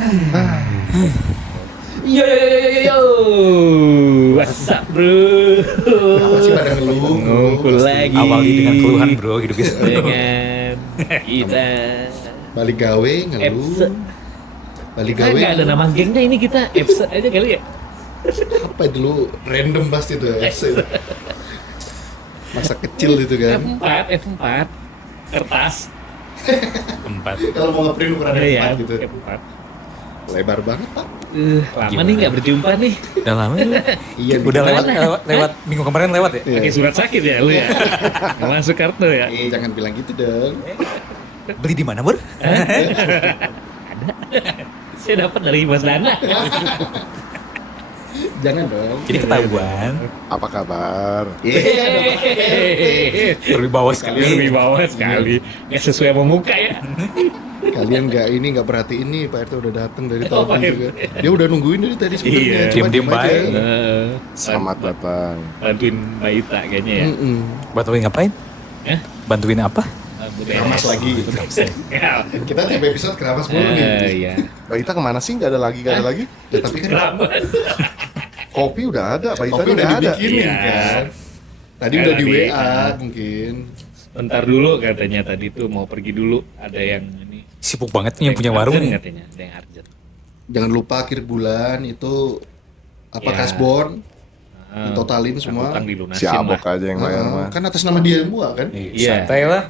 Yo yo yo yo yo. What's up, bro? Apa sih pada ngeluh? Ngumpul lagi. Awali dengan keluhan bro, hidup kita. Dengan kita. Balik gawe ngeluh. Balik Kita gawe. nggak ada nama gengnya ini, kita episode aja kali ya. Apa dulu random pasti itu ya. Masa kecil itu kan. F4 kertas. 4. Kalau mau ngeprint ukuran Iya, F4 gitu. F4. Lebar banget, Pak. Lama Gimana? nih nggak berjumpa nih. Udah lama ya? Iya, Udah dikit. lewat minggu kemarin lewat ya? Iya. Pakai surat sakit ya lu ya. Nggak masuk kartu ya. Jangan bilang gitu dong. Beli di mana, Bur? Saya dapat dari Mas Dana. Jangan dong. Jadi ketahuan. Apa kabar? Berwibawa sekali. Berwibawa sekali. Nggak sesuai sama muka ya. Kalian nggak perhatiin nih Pak RT udah datang dari Oh, tadi Pak juga. RT. Dia udah nungguin dari tadi sebenarnya. Iya. Cuma Diem-diem diem aja. baik. Selamat datang. Bantuin Mbak Ita kayaknya ya. Bantuin ngapain? Hah? Bantuin apa? Keramas lagi. Ya. Kita tiap episode keramas mulu nih. Iya. Mbak Ita kemana sih? Gak ada lagi, gak ada lagi. Ya, tapi kan Keramas. Kopi udah ada, Mbak Ita kopi udah udah ada. dibikinin Iya. kan. Tadi Udah udah di di WA WA. mungkin. Bentar dulu katanya tadi tuh mau pergi dulu. Ada yang ini. Sibuk banget nih yang punya warung Urgent nih. katanya. Ada yang urgent. Jangan lupa akhir bulan itu apa Ya. kasbon Ah, ditotalin semua. Utang dilunasin Si Abok lah. aja yang bayar mah. Kan atas nama dia semua kan. Iya. Santai lah.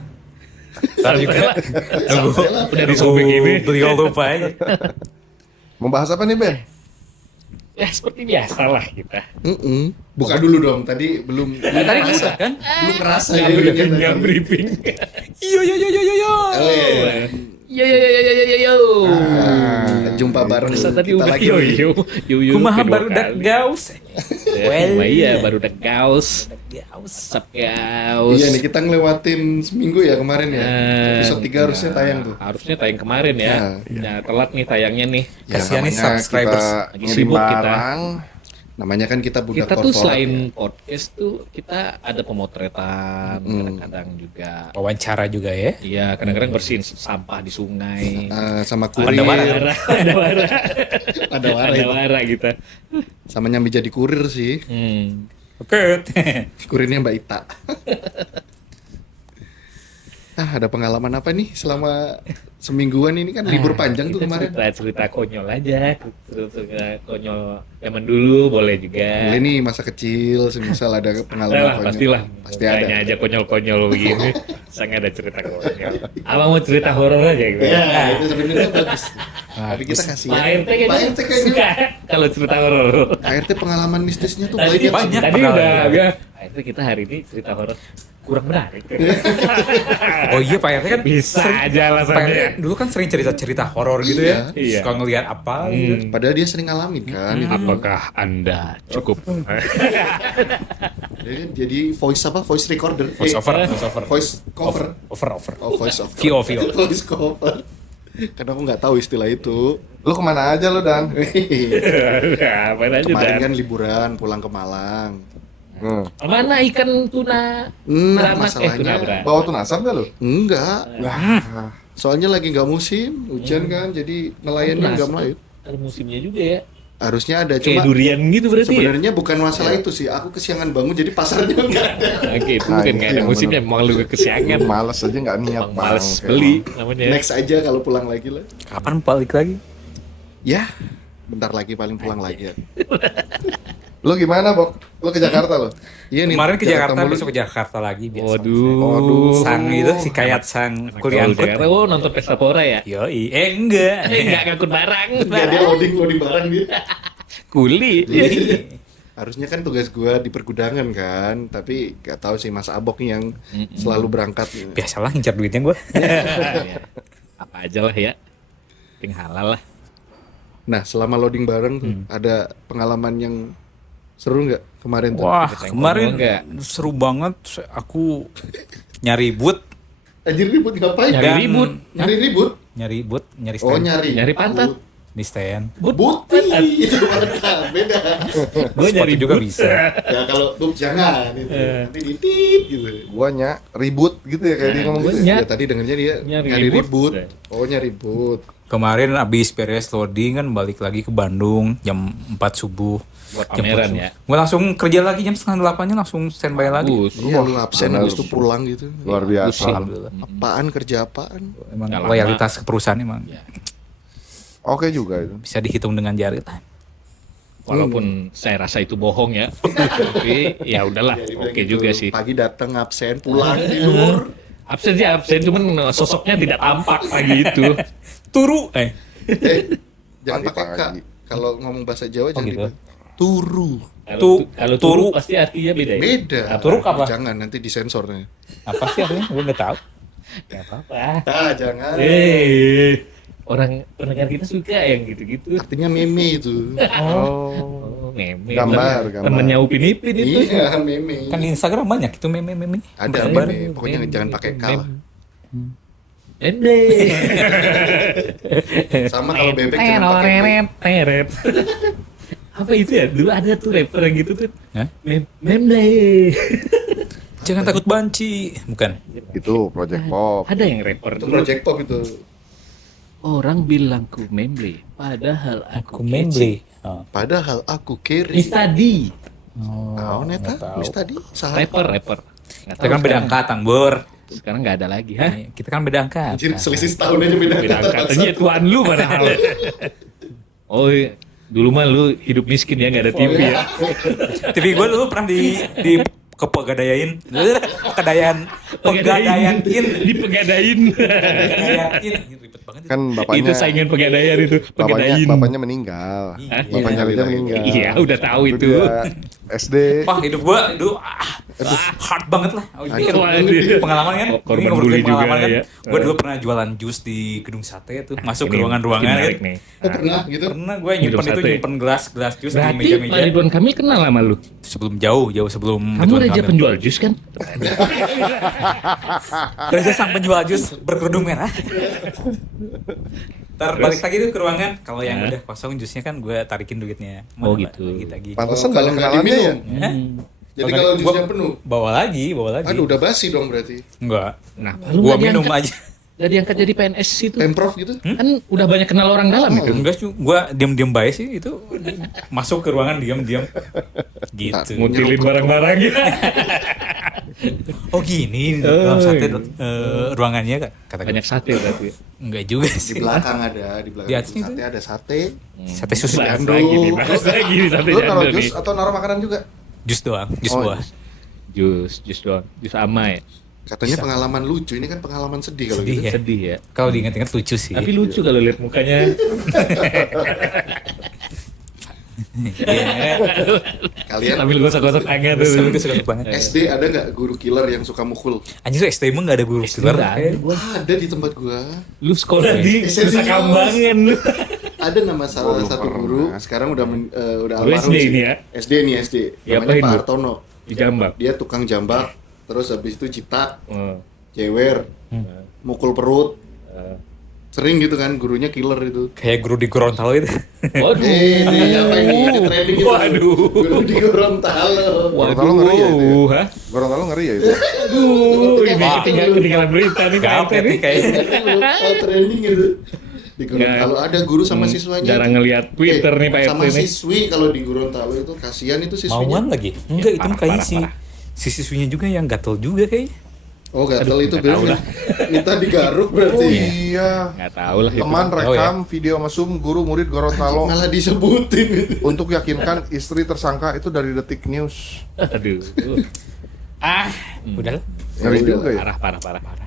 Ntar juga nunggu Udah disobek ini. beli all lupa aja. Mau bahas apa nih, Ben? Ya seperti biasa lah kita. Buka dulu dong. Tadi belum Tadi udah kan? belum kerasa Nggak ya. briefing, nggak briefing. Yo yo yo yo yo yo. Yo yo yo yo yo yo yo. Jumpa bareng Masa tadi kita udah lagi. yo yo yo yo. Kumaha kedua baru dak kali. gaus. Well, iya baru dak gaus. Sap gaus. Iya nih kita ngelewatin seminggu ya kemarin ya. Episode 3 harusnya tayang tuh. Harusnya tayang kemarin ya. Nah, telat nih tayangnya nih. Kasihan nih namanya subscribers. kita Lagi ngirim sibuk kita. barang. Namanya kan kita budak Kita tuh korporat selain ya. podcast tuh kita ada pemotretan kadang-kadang juga. Wawancara juga ya. Iya, kadang-kadang bersihin sampah di sungai. Sama kurir, Ada barang. Ada wara. ada wara Ada itu. wara kita. Sama nyambi jadi kurir sih. Oke. Kurirnya Mbak Ita. Ada pengalaman apa nih selama semingguan ini kan libur panjang tuh kemarin. Cerita konyol aja, cerita konyol zaman dulu boleh juga. Boleh nih masa kecil, semisal ada pengalaman Lah, konyol. pastilah. Pasti ada. Tanya aja konyol-konyol begini. Sangat ada cerita konyol. Apa mau cerita horor aja gitu? Ya, itu sebenarnya bagus. Tapi kita kasih Pak ya. RT kayaknya Pak RT kayaknya. suka kalau cerita horor. Pak RT pengalaman mistisnya tuh Tadi, banyak. tadi pengalaman. udah. Pak RT kita hari ini cerita horor kurang menarik. Oh iya Pak RT kan Bisa aja Pak alasannya. RT dulu kan sering cerita-cerita horor gitu ya. Iya. Suka ngelihat apa gitu. Padahal dia sering ngalamin kan. itu. Apakah Anda cukup Dia kan jadi voice apa? Voice recorder. Voice over, voice over. Voice cover. Over. Oh, voice over. VO. Voice cover. Karena aku nggak tahu istilah itu. Lu kemana aja lu, Dan? apa aja Kemarin Dan? kan liburan pulang ke Malang. Mana ikan tuna? Nah, beranak? masalahnya tuna beranak. Bawa tunasam gak lu? Enggak. Nah, Soalnya lagi nggak musim, hujan kan, jadi nelayannya nggak melaut. Ada musimnya juga ya. Harusnya ada, Kayak cuma durian gitu berarti. Ya? sebenarnya bukan masalah itu sih. Aku kesiangan bangun, jadi pasarnya nggak ada. Oke, itu bukan nggak ada Iya, musimnya, emang lu kesiangan. lu males aja gak niat, Emang Bang. males Kayak beli emang. namanya. Next aja kalau pulang lagi lah. Kapan balik lagi? Ya, bentar lagi paling pulang lagi ya. Lu gimana, Bok? Lu ke Jakarta lu? Iya nih. Kemarin ke Jakarta, mulu. besok ke Jakarta lagi biasa. Waduh. Sang itu si Kayat sang kuliah angkut. Jakarta, oh nonton pesta pora ya? Yoi, enggak. Enggak ngangkut barang. Iya, dia loading barang dia. Kuli. Harusnya kan tugas gua di pergudangan kan, tapi gak tahu sih Mas Abok nih yang selalu berangkat. Biasalah ngincar duitnya gue. Ya, apa aja lah ya. Penting halal lah. Nah, selama loading bareng tuh ada pengalaman yang seru nggak kemarin tuh? Wah, Kita yang kemarin ngomong nggak? seru banget. Aku nyari boot, Anjir ribut ngapain? Nyari Dan- ribut. Nyari ribut? nyari Oh, stand Nyari pantat. di stand. Buti itu pantat beda. Gue nyari Sepatu juga boot. bisa. Ya kalau buk jangan itu. Nanti ditit gitu. Guanya ribut gitu ya kayak dia ngomong Gua gitu. nya- Ya tadi dengernya dia Nyari nyari ribut. ribut. Oh, nyari ribut. Kemarin abis beres loading kan balik lagi ke Bandung jam 4 subuh. Buat Jam 4 pameran subuh. ya. Gue langsung kerja lagi jam setengah 8-nya langsung standby lagi. Bagus. Iya, lu absen habis itu pulang gitu. Luar biasa. Alhamdulillah. Apaan kerja apaan? Emang Nggak lama. loyalitas ke perusahaan emang Oke juga itu. bisa dihitung dengan jari lah. Walaupun saya rasa itu bohong ya. Tapi ya udahlah, Ya, dibilang oke gitu, juga sih. Pagi datang absen, pulang tidur. Absen sih absen, cuman sosoknya tidak tampak pagi itu. Turu Jangan pakai K. Pagi-pagi. Kalau ngomong bahasa Jawa jangan gitu. dipakai. Turu. Kalau Turu. turu pasti artinya beda ya. Beda. Turuk apa? Jangan nanti disensornya. apa sih artinya? Gue nggak tahu. Gak apa-apa. Jangan. Orang pendengar kita suka yang gitu-gitu. Artinya meme itu. Oh, meme. Gambar. Temennya Upin Ipin itu. Iya, meme. Kan di Instagram banyak itu meme-meme. Ada Gambar. meme. Pokoknya jangan pakai K lah. Ende. Sama kalau bebek jangan pakai B. Teret. Apa itu ya? Dulu ada tuh rapper yang gitu tuh. Hah? Memle. Jangan takut banci, bukan? Itu Project Pop. Ada yang rapper Itu tuh. Project Pop itu. Orang bilang ku memble, padahal aku Memble. Oh. Padahal aku kiri. Mistadi. Tahu neta? Mis tadi salah. Rapper. Nggak Kita kan beda angkatan, Bor. Sekarang nggak ada lagi, hah? Kita kan beda angkatan. Anjir, selisih setahun aja beda Beda kata. angkatannya tuan lu padahal. Oh iya. Dulu mah lu hidup miskin ya, nggak ada TV ya. TV gue dulu pernah di kepegadaian, pegadaian, Dipegadain. ribet banget. Kan Itu bapaknya saingan pegadaian itu, pegadain. bapaknya meninggal. Hah? Bapaknya Rida meninggal. Iya, udah tahu itu. Dia SD. Wah hidup gue dulu hard banget lah. Oh, ini kan Hancur. pengalaman kan. Oh, korban Ini ngomongin bully juga pengalaman kan. ya. Gue dulu pernah jualan jus di gedung sate tuh, masuk ke Ini ruangan-ruangan menarik kan. nih. Oh pernah gitu? Pernah gue nyimpen Gedung itu sate. nyimpen gelas jus di Berarti Pak meja-meja. Ridwan Kamil kenal sama lu. Sebelum jauh sebelum Kamu Ridwan Reja Kamil. penjual jus kan? Reza sang penjual jus berkerudung merah. Ntar balik lagi tuh ke ruangan. Kalau yang udah kosong jusnya kan gue tarikin duitnya. Oh, Mana, gitu. Lagi. Pantesan Kalau banyak nggak kenalannya ya. diminum. Hah? Jadi kalau jusnya penuh. Bawa lagi. Aduh, udah basi dong berarti. Enggak. Nah, Gua minum aja. Gak diangkat jadi PNS itu. Pemprov gitu. Kan udah banyak kenal orang dalam itu. Enggak sih, gua diam-diam baik sih itu. Masuk ke ruangan diam-diam. Gitu. Ngutilin barang-barangnya. Oh gini dalam sate ruangannya kata Banyak sate berarti. enggak juga Di sih. belakang ada, di belakang Di atasnya sate ada sate. Sate susu Bahas Jandul. lagi nih, bahas lagi nih sate Lu naruh jandul jus nih. atau naruh makanan juga? jus doang, jus Oh, buah. Jus doang. Jus amai. Katanya pengalaman lucu, ini kan pengalaman sedih kalau Sedih gitu. ya. Sedih ya. Kalau diingat-ingat lucu sih. Tapi lucu kalau lihat mukanya. Iya. Kalian Sambil gosok-gosok tangan tuh. Sambil gosok-gosok banget. SD ada nggak guru killer yang suka mukul? Anjir SD emang enggak ada guru killer. Nggak ada. Ada di tempat gua. Lu sekolah di Esensial. Nusa Kambangan lu. Ada nama salah belum satu pernah. guru, sekarang udah udah Guru almarhum SD sih. ini ya? SD nih SD. Ya, Namanya apain Pak lu? Hartono. Di Jambak. Dia tukang jambak, terus habis itu citak, Oh. jewer, mukul perut. Eh. Sering gitu kan, gurunya killer itu. Kayak guru di Gorontalo itu. Waduh. Ini apa ini? Ada trending gitu. Waduh. Guru di Gorontalo. Gorontalo ngeri ya itu ya? Hah? Gorontalo ngeri ya itu. Aduh, ini ketinggalan berita nih Pak Gapet RT nih nih. kayaknya. Oh, trending gitu. Di Gorontalo ada guru sama siswanya. Jarang ngeliat Twitter nih Pak RT Sama nih. siswi kalau di Gorontalo itu kasihan itu siswinya. Mauan lagi? Enggak, itu parah, kayaknya parah, si siswinya juga yang gatel juga kayaknya. Oh, gatel itu nggak tahu bilang minta digaruk berarti. Oh iya. Nggak tahu lah itu. Teman Tahu ya. rekam video mesum guru murid Gorontalo Malah disebutin gitu. untuk yakinkan istri tersangka itu dari Detik News. Aduh. Udah lah. Ngeri udah. juga ya. Parah.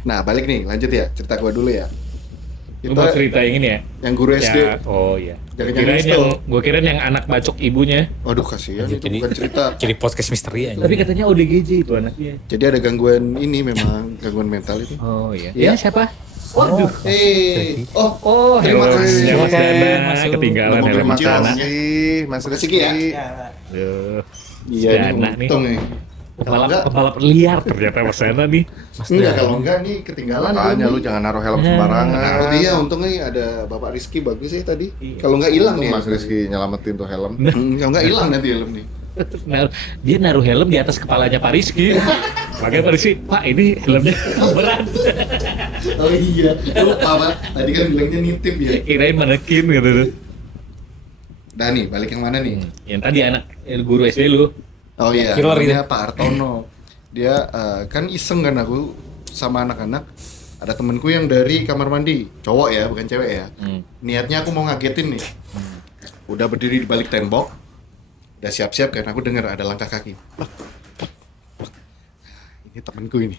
Nah, balik nih, lanjut ya. Cerita gua dulu ya. Lu mau cerita yang ini ya? yang guru SD. Ya, oh iya. Jangan-jangan Gua kirain yang anak bacok ibunya. Waduh, kasihan itu Jadi- bukan cerita. Jadi podcast misteri aja. Tapi katanya ODGJ itu anaknya. Jadi ada gangguan ini memang, gangguan mental itu. Oh iya. Iya. Ya siapa? Waduh. Oh, terima kasih. Mas Dana, Masuk. ketinggalan Mau helm terima di sana. kasih Mas Rizky ya? Aduh. Iya, Dana ini untung nih. Pembalap liar ternyata Mas Dana nih. Enggak, kalau enggak nih ketinggalan. Makanya belum lu nih. jangan naruh helm Nah, sembarangan. dia untungnya ada Bapak Rizky bagus sih tadi. Iya. Kalau enggak hilang nih. Mas Rizky nyelamatin tuh helm. Kalau enggak hilang nanti helm nih. Dia naruh helm di atas kepalanya Pak Rizky. Makanya pada sih, Pak ini helmnya berat. Oh iya, lupa Pak. Tadi kan bilangnya nitip ya. Kirain manekin gitu tuh. Udah nih, balik yang mana nih? Yang tadi anak guru SD lu. Oh iya, Killer namanya Pak Artono. Dia kan iseng kan aku sama anak-anak. Ada temenku yang dari kamar mandi, cowok ya, bukan cewek ya. Niatnya aku mau ngagetin nih. Udah berdiri di balik tembok, udah siap-siap kan, aku dengar ada langkah kaki. Plak, plak, plak. Ini temenku ini.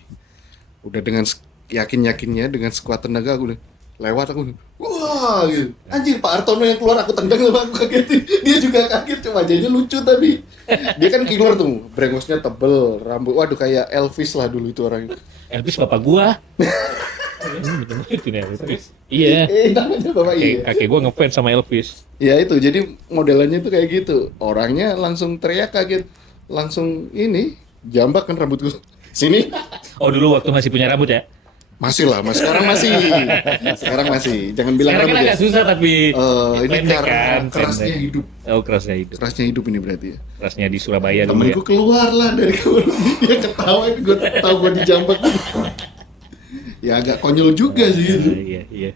Udah dengan yakin-yakinnya, dengan sekuat tenaga aku lewat aku. Wah, gitu. Anjir Pak Artono yang keluar aku tendang sama aku kagetin. Dia juga kaget, cuma wajahnya lucu tapi. Dia kan killer tuh, brengosnya tebel, rambut, waduh kayak Elvis lah dulu itu orangnya. Elvis bapak gua. Itu nih Elvis. Iya. Namanya Bapak iya. Kakek gua ngefans sama Elvis. Ya itu, jadi modelannya tuh kayak gitu. Orangnya langsung teriak kaget, langsung ini jambak kan rambutku. Sini. Oh dulu waktu masih punya rambut ya? Masih lah, mas. Sekarang masih. Sekarang masih. Jangan bilang Sekarang kan rambut ya. agak susah tapi Ini pendek karena kan, kerasnya pendek. hidup. Oh kerasnya hidup. Kerasnya hidup ini berarti ya. Kerasnya di Surabaya dulu ya. Temenku keluar lah dari kamar mandi, dia ketawa ini gue tahu gue dijambak. Ya agak konyol juga sih itu. Iya.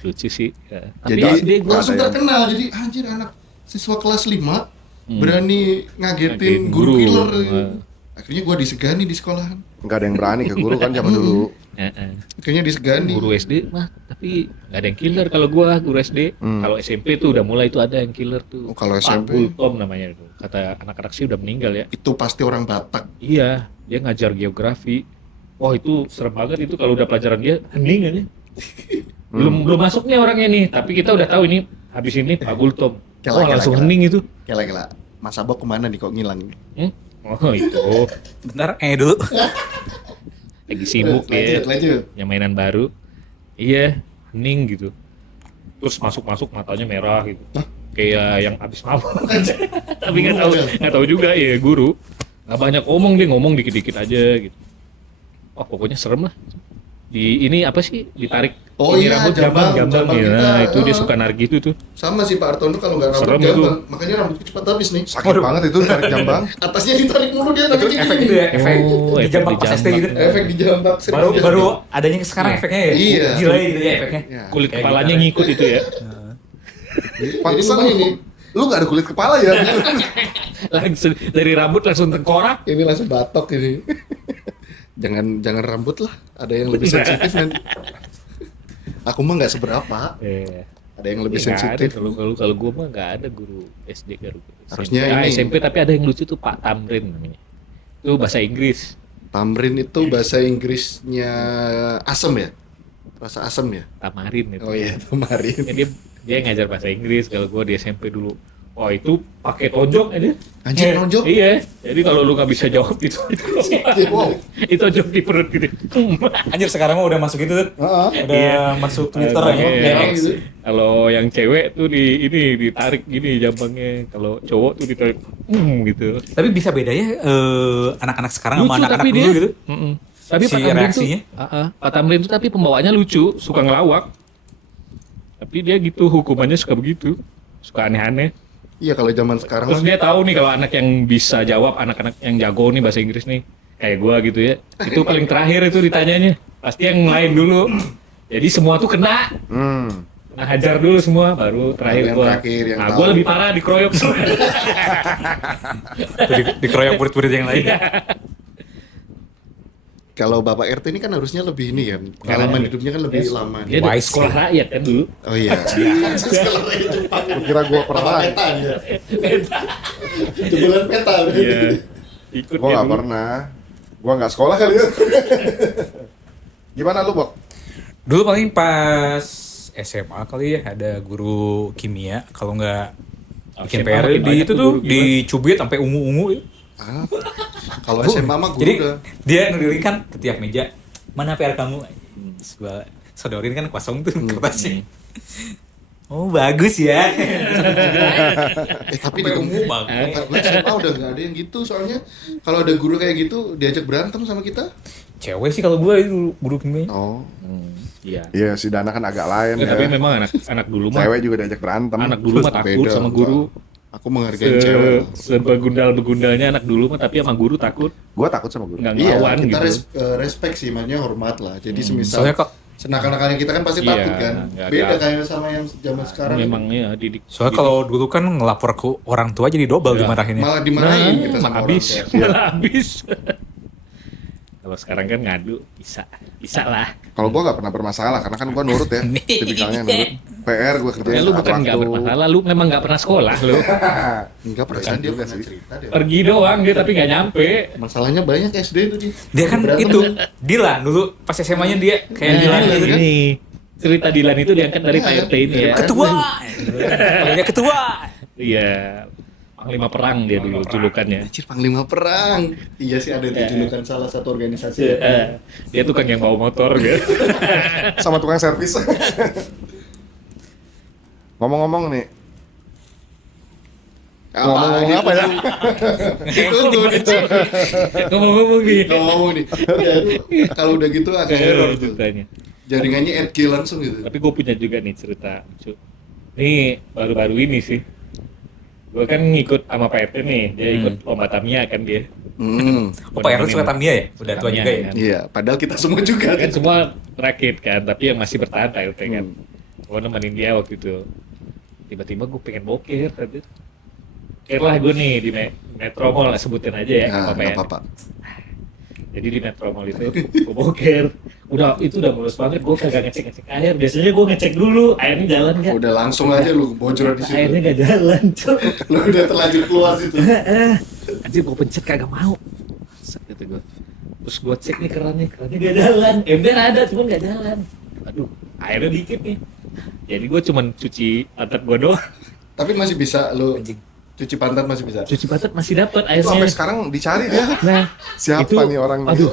Lucu sih. Ya. Jadi SD gua langsung ada yang- terkenal. Jadi anjir anak siswa kelas 5 berani ngagetin Ngagetin guru guru. killer. Nah. Akhirnya gue disegani di sekolahan. Nggak ada yang berani ke guru kan zaman dulu. Akhirnya disegani. Guru SD mah tapi nggak ada yang killer kalau gua guru SD. Kalau SMP tuh udah mulai tuh ada yang killer tuh. Oh, kalau Pak SMP? Gultom namanya itu. Kata anak-anak sih udah meninggal ya. Itu pasti orang Batak. Iya, dia ngajar geografi. Wah itu serem banget itu kalau udah pelajaran dia hening aja. Belum masuknya orangnya nih, tapi kita udah tahu ini habis ini Pak Gultom. Kela, Langsung kela. hening itu. Kela-kela. Mas Abok kemana nih kok ngilang? Oh itu Bentar, dulu. lagi sibuk dia. Lanjut. Yang mainan baru. Iya, hening gitu. Terus masuk matanya merah gitu. Kayak yang habis mabuk. Tapi nggak tahu juga ya guru. Nggak banyak ngomong, dia ngomong dikit-dikit aja gitu. Oh pokoknya serem lah. Di ini apa sih ditarik Oh ini iya, rambut jambang jambang kita. ya. Nah, itu dia Ah. suka nargi itu tuh. Sama si Pak Artono kalau nggak rambut Serem jambang. Makanya rambutku cepat habis nih. Sakit banget itu tarik jambang. Atasnya ditarik mulu dia Itu nariknya efek gini. itu ya, efek Oh, efek dijambak pas SD gitu. Efek dijambak. serius. Baru adanya sekarang efeknya ya. Iya. Gila gitu ya efeknya. Ya. Kulit Kayak kepalanya gitar. ngikut itu ya. Pantesan memang ini. lu nggak ada kulit kepala ya? Langsung dari rambut langsung tengkorak. Ini langsung batok ini. jangan rambut lah. Ada yang lebih sensitif nanti. Aku mah nggak seberapa. Ada yang lebih sensitif. Kalau gue mah nggak ada guru SD guru. Harusnya SMP, ini. SMP tapi ada yang lucu tuh Pak Tamrin namanya. Itu bahasa Inggris. Tamrin itu bahasa Inggrisnya asem ya? Rasa asem ya? Tamarin itu. Oh iya, Tamarin. Ya, dia ngajar bahasa Inggris kalau gue di SMP dulu. Wah itu pakai tonjok aja. Anjir, nonjok? Iya. Jadi kalau lu nggak bisa jawab itu Wow. itu tonjok di perut gitu. Anjir sekarang mah udah masuk gitu tuh. Udah Iya. masuk Twitter ya. Iya. Gitu. Kalau yang cewek tuh ditarik gini jambangnya. Kalau cowok tuh ditarik gitu. Tapi bisa beda ya anak-anak sekarang sama Lucu anak-anak tapi dulu dia. gitu. Tapi Si Pak Tamrin reaksinya? tuh, Pak Tamrin tuh tapi pembawaannya lucu, suka ngelawak. Tapi dia gitu hukumannya suka begitu, suka aneh-aneh. Iya, kalau zaman sekarang Terus mah dia tahu nih kalau anak yang bisa jawab, anak-anak yang jago nih bahasa Inggris nih, kayak gua gitu ya. Itu paling terakhir itu ditanyanya. Pasti yang lain dulu. Jadi semua tuh kena. Nah, hajar dulu semua, baru terakhir Yang gua. terakhir, yang Nah, tahu. gua lebih parah dikeroyok. Dikeroyok murid-murid yang lain. kalau Bapak RT ini kan harusnya lebih ini kan. Pengalaman hidupnya kan lebih lama. Dia nih. dari Wise sekolah rakyat kan dulu. Oh iya. Lu kira gua pernah? Peta dia. Jebolan peta udah. Iya. Ikut Gua dia nggak dulu. pernah. Gua nggak sekolah kali ya. Gimana lu, Bok? Dulu paling pas SMA kali ya ada guru kimia kalau nggak bikin SMA PR makin di banyak itu tuh tuh guru kimia. dicubit sampai ungu-ungu ya. Ah, kalau SMA mah guru Jadi udah. dia nulisin kan ke tiap meja, mana PR kamu? Terus gua sodorin kan kosong tuh kertasnya. Oh bagus ya. Tapi Sampai di ungu banget. gue SMA udah nggak ada yang gitu, soalnya kalau ada guru kayak gitu diajak berantem sama kita. Cewek sih kalau gua itu guru kimia. Oh, Iya. Iya, si Dana kan agak lain Ya, tapi ya. memang anak dulu mah Cewek juga diajak berantem. anak dulu mah takut Beda, sama guru. Aku menghargai cewek lah. Sebegundal-begundalnya anak dulu mah, tapi sama guru takut. Gua takut sama guru. Nggak Iya, ngelawan kita gitu. respect sih, makanya hormat lah. Jadi semisal Soalnya kok senakal-nakalnya kita kan pasti Iya, takut kan. nggak Beda ada. kayak sama yang zaman sekarang. Memang ya didik. soalnya kalau dulu kan ngelapor ke orang tua jadi double Ya. dimarahinnya. Malah dimarahin kita sama malah orang habis, tua. malah habis. Kalau sekarang kan ngadu bisa lah. Kalau gua nggak pernah bermasalah karena kan gua nurut ya. Tipikalnya nurut. PR gua kerjain Ya, lu tepat bukan nggak waktu. bermasalah, lu memang nggak pernah sekolah lu. Enggak perasaan dia pernah cerita deh. Pergi doang dia tapi nggak nyampe. Masalahnya banyak SD itu dia. Dia kan Berantem itu kan? Dilan dulu pas SMA-nya dia kayak Nah, Dilan gitu kan. ini cerita Dilan itu diangkat dari Iya, Pak RT ini ya. Ketua. Panggilnya ketua. Iya. Panglima perang dia dulu julukannya. Anjir, Panglima Perang. Iya sih ada itu julukan salah satu organisasi. Dia tukang yang bawa motor gitu. Sama tukang servis. Ngomong-ngomong nih, ngomong-ngomong apa ya? Tunggu dicek. Ngomong-ngomong nih. Ngomong nih. Ya, itu kalau udah gitu agak error tuh. ceritanya. Jaringannya at kill langsung gitu. Tapi gue punya juga nih cerita lucu. Ini baru-baru ini sih. Gue kan ngikut sama Pak RT nih, dia ikut lomba Tamiya kan dia. Oh, Pak Erut suka Tamiya ya? Udah tua juga ya? kan. Iya, padahal kita semua juga Kan semua rakit kan, tapi yang masih bertahan Pak RT kan. Gue nemenin dia waktu itu. Tiba-tiba gue pengen boker tadi. Boker lah gue nih di Metro Mall, sebutin aja ya, Nah, apa-apa ya. nggak apa-apa. Jadi di Metro Mall itu gue boker. Itu udah mulus banget, gue kagak ngecek air. Biasanya gue ngecek dulu, airnya jalan nggak? Udah langsung aja lu bocoran di situ. Airnya nggak jalan, cok. Lu udah terlanjur keluar situ. Anjir gue pencet kagak mau. Set gitu gue. Terus gue cek nih kerannya nggak jalan. Ember ada, cuman nggak jalan. Aduh, airnya dikit nih. Jadi gue cuman cuci pantat gue doang. Tapi masih bisa lu cuci pantat masih bisa. Cuci pantat masih dapat Itu airnya. sampai sekarang dicari dia. Nah, Siapa itu- nih orang? Aduh,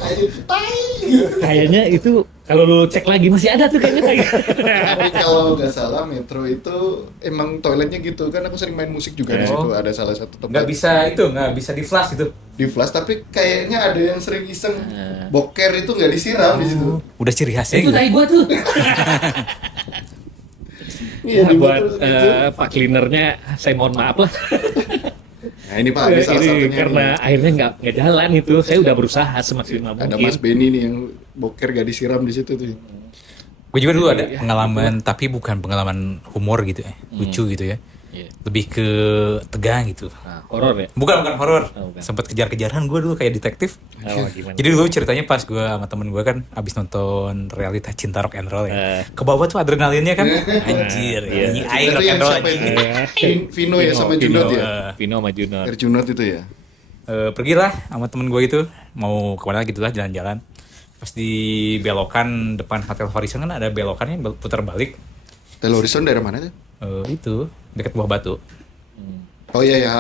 kayaknya itu kalau lu cek lagi masih ada tuh kayaknya. Tapi kalau nggak salah Metro itu emang toiletnya gitu kan, aku sering main musik juga di situ, ada salah satu tempat Nggak bisa di flash gitu. di flash, tapi kayaknya ada yang sering iseng boker itu nggak disiram di situ. Udah ciri khasnya Itu gitu. tai gua tuh. Iya, Nah, di buat botol gitu. Pak cleanernya saya mohon maaf lah. Nah ini Pak, ada salah Ini satunya karena nih. akhirnya nggak jalan itu. Saya udah berusaha semaksimal Ada mungkin. Mas Benny nih yang boker gak disiram di situ tuh. Gue juga dulu ada pengalaman, tapi bukan pengalaman humor gitu ya, lucu gitu ya. Iya. Lebih ke tegang gitu. Nah, horor ya. Bukan horor. Oh, bukan. Sempet kejar-kejaran gue dulu kayak detektif. Oh, gimana? Jadi dulu ceritanya pas gue sama temen gue kan abis nonton realita cinta rock and roll ya. Ke bawah tuh adrenalinnya kan. Anjir, Iya. nyanyi air rock Berarti and yang roll siapa anjing. ini? Vino ya sama Junot ya? Vino sama Junot. Junot itu ya? Pergilah sama temen gue itu mau kemana gitu lah jalan-jalan. Pas di belokan depan Hotel Horizon kan ada belokannya putar balik. Hotel Horizon daerah mana tuh? Itu dekat Buah Batu. Oh iya ya,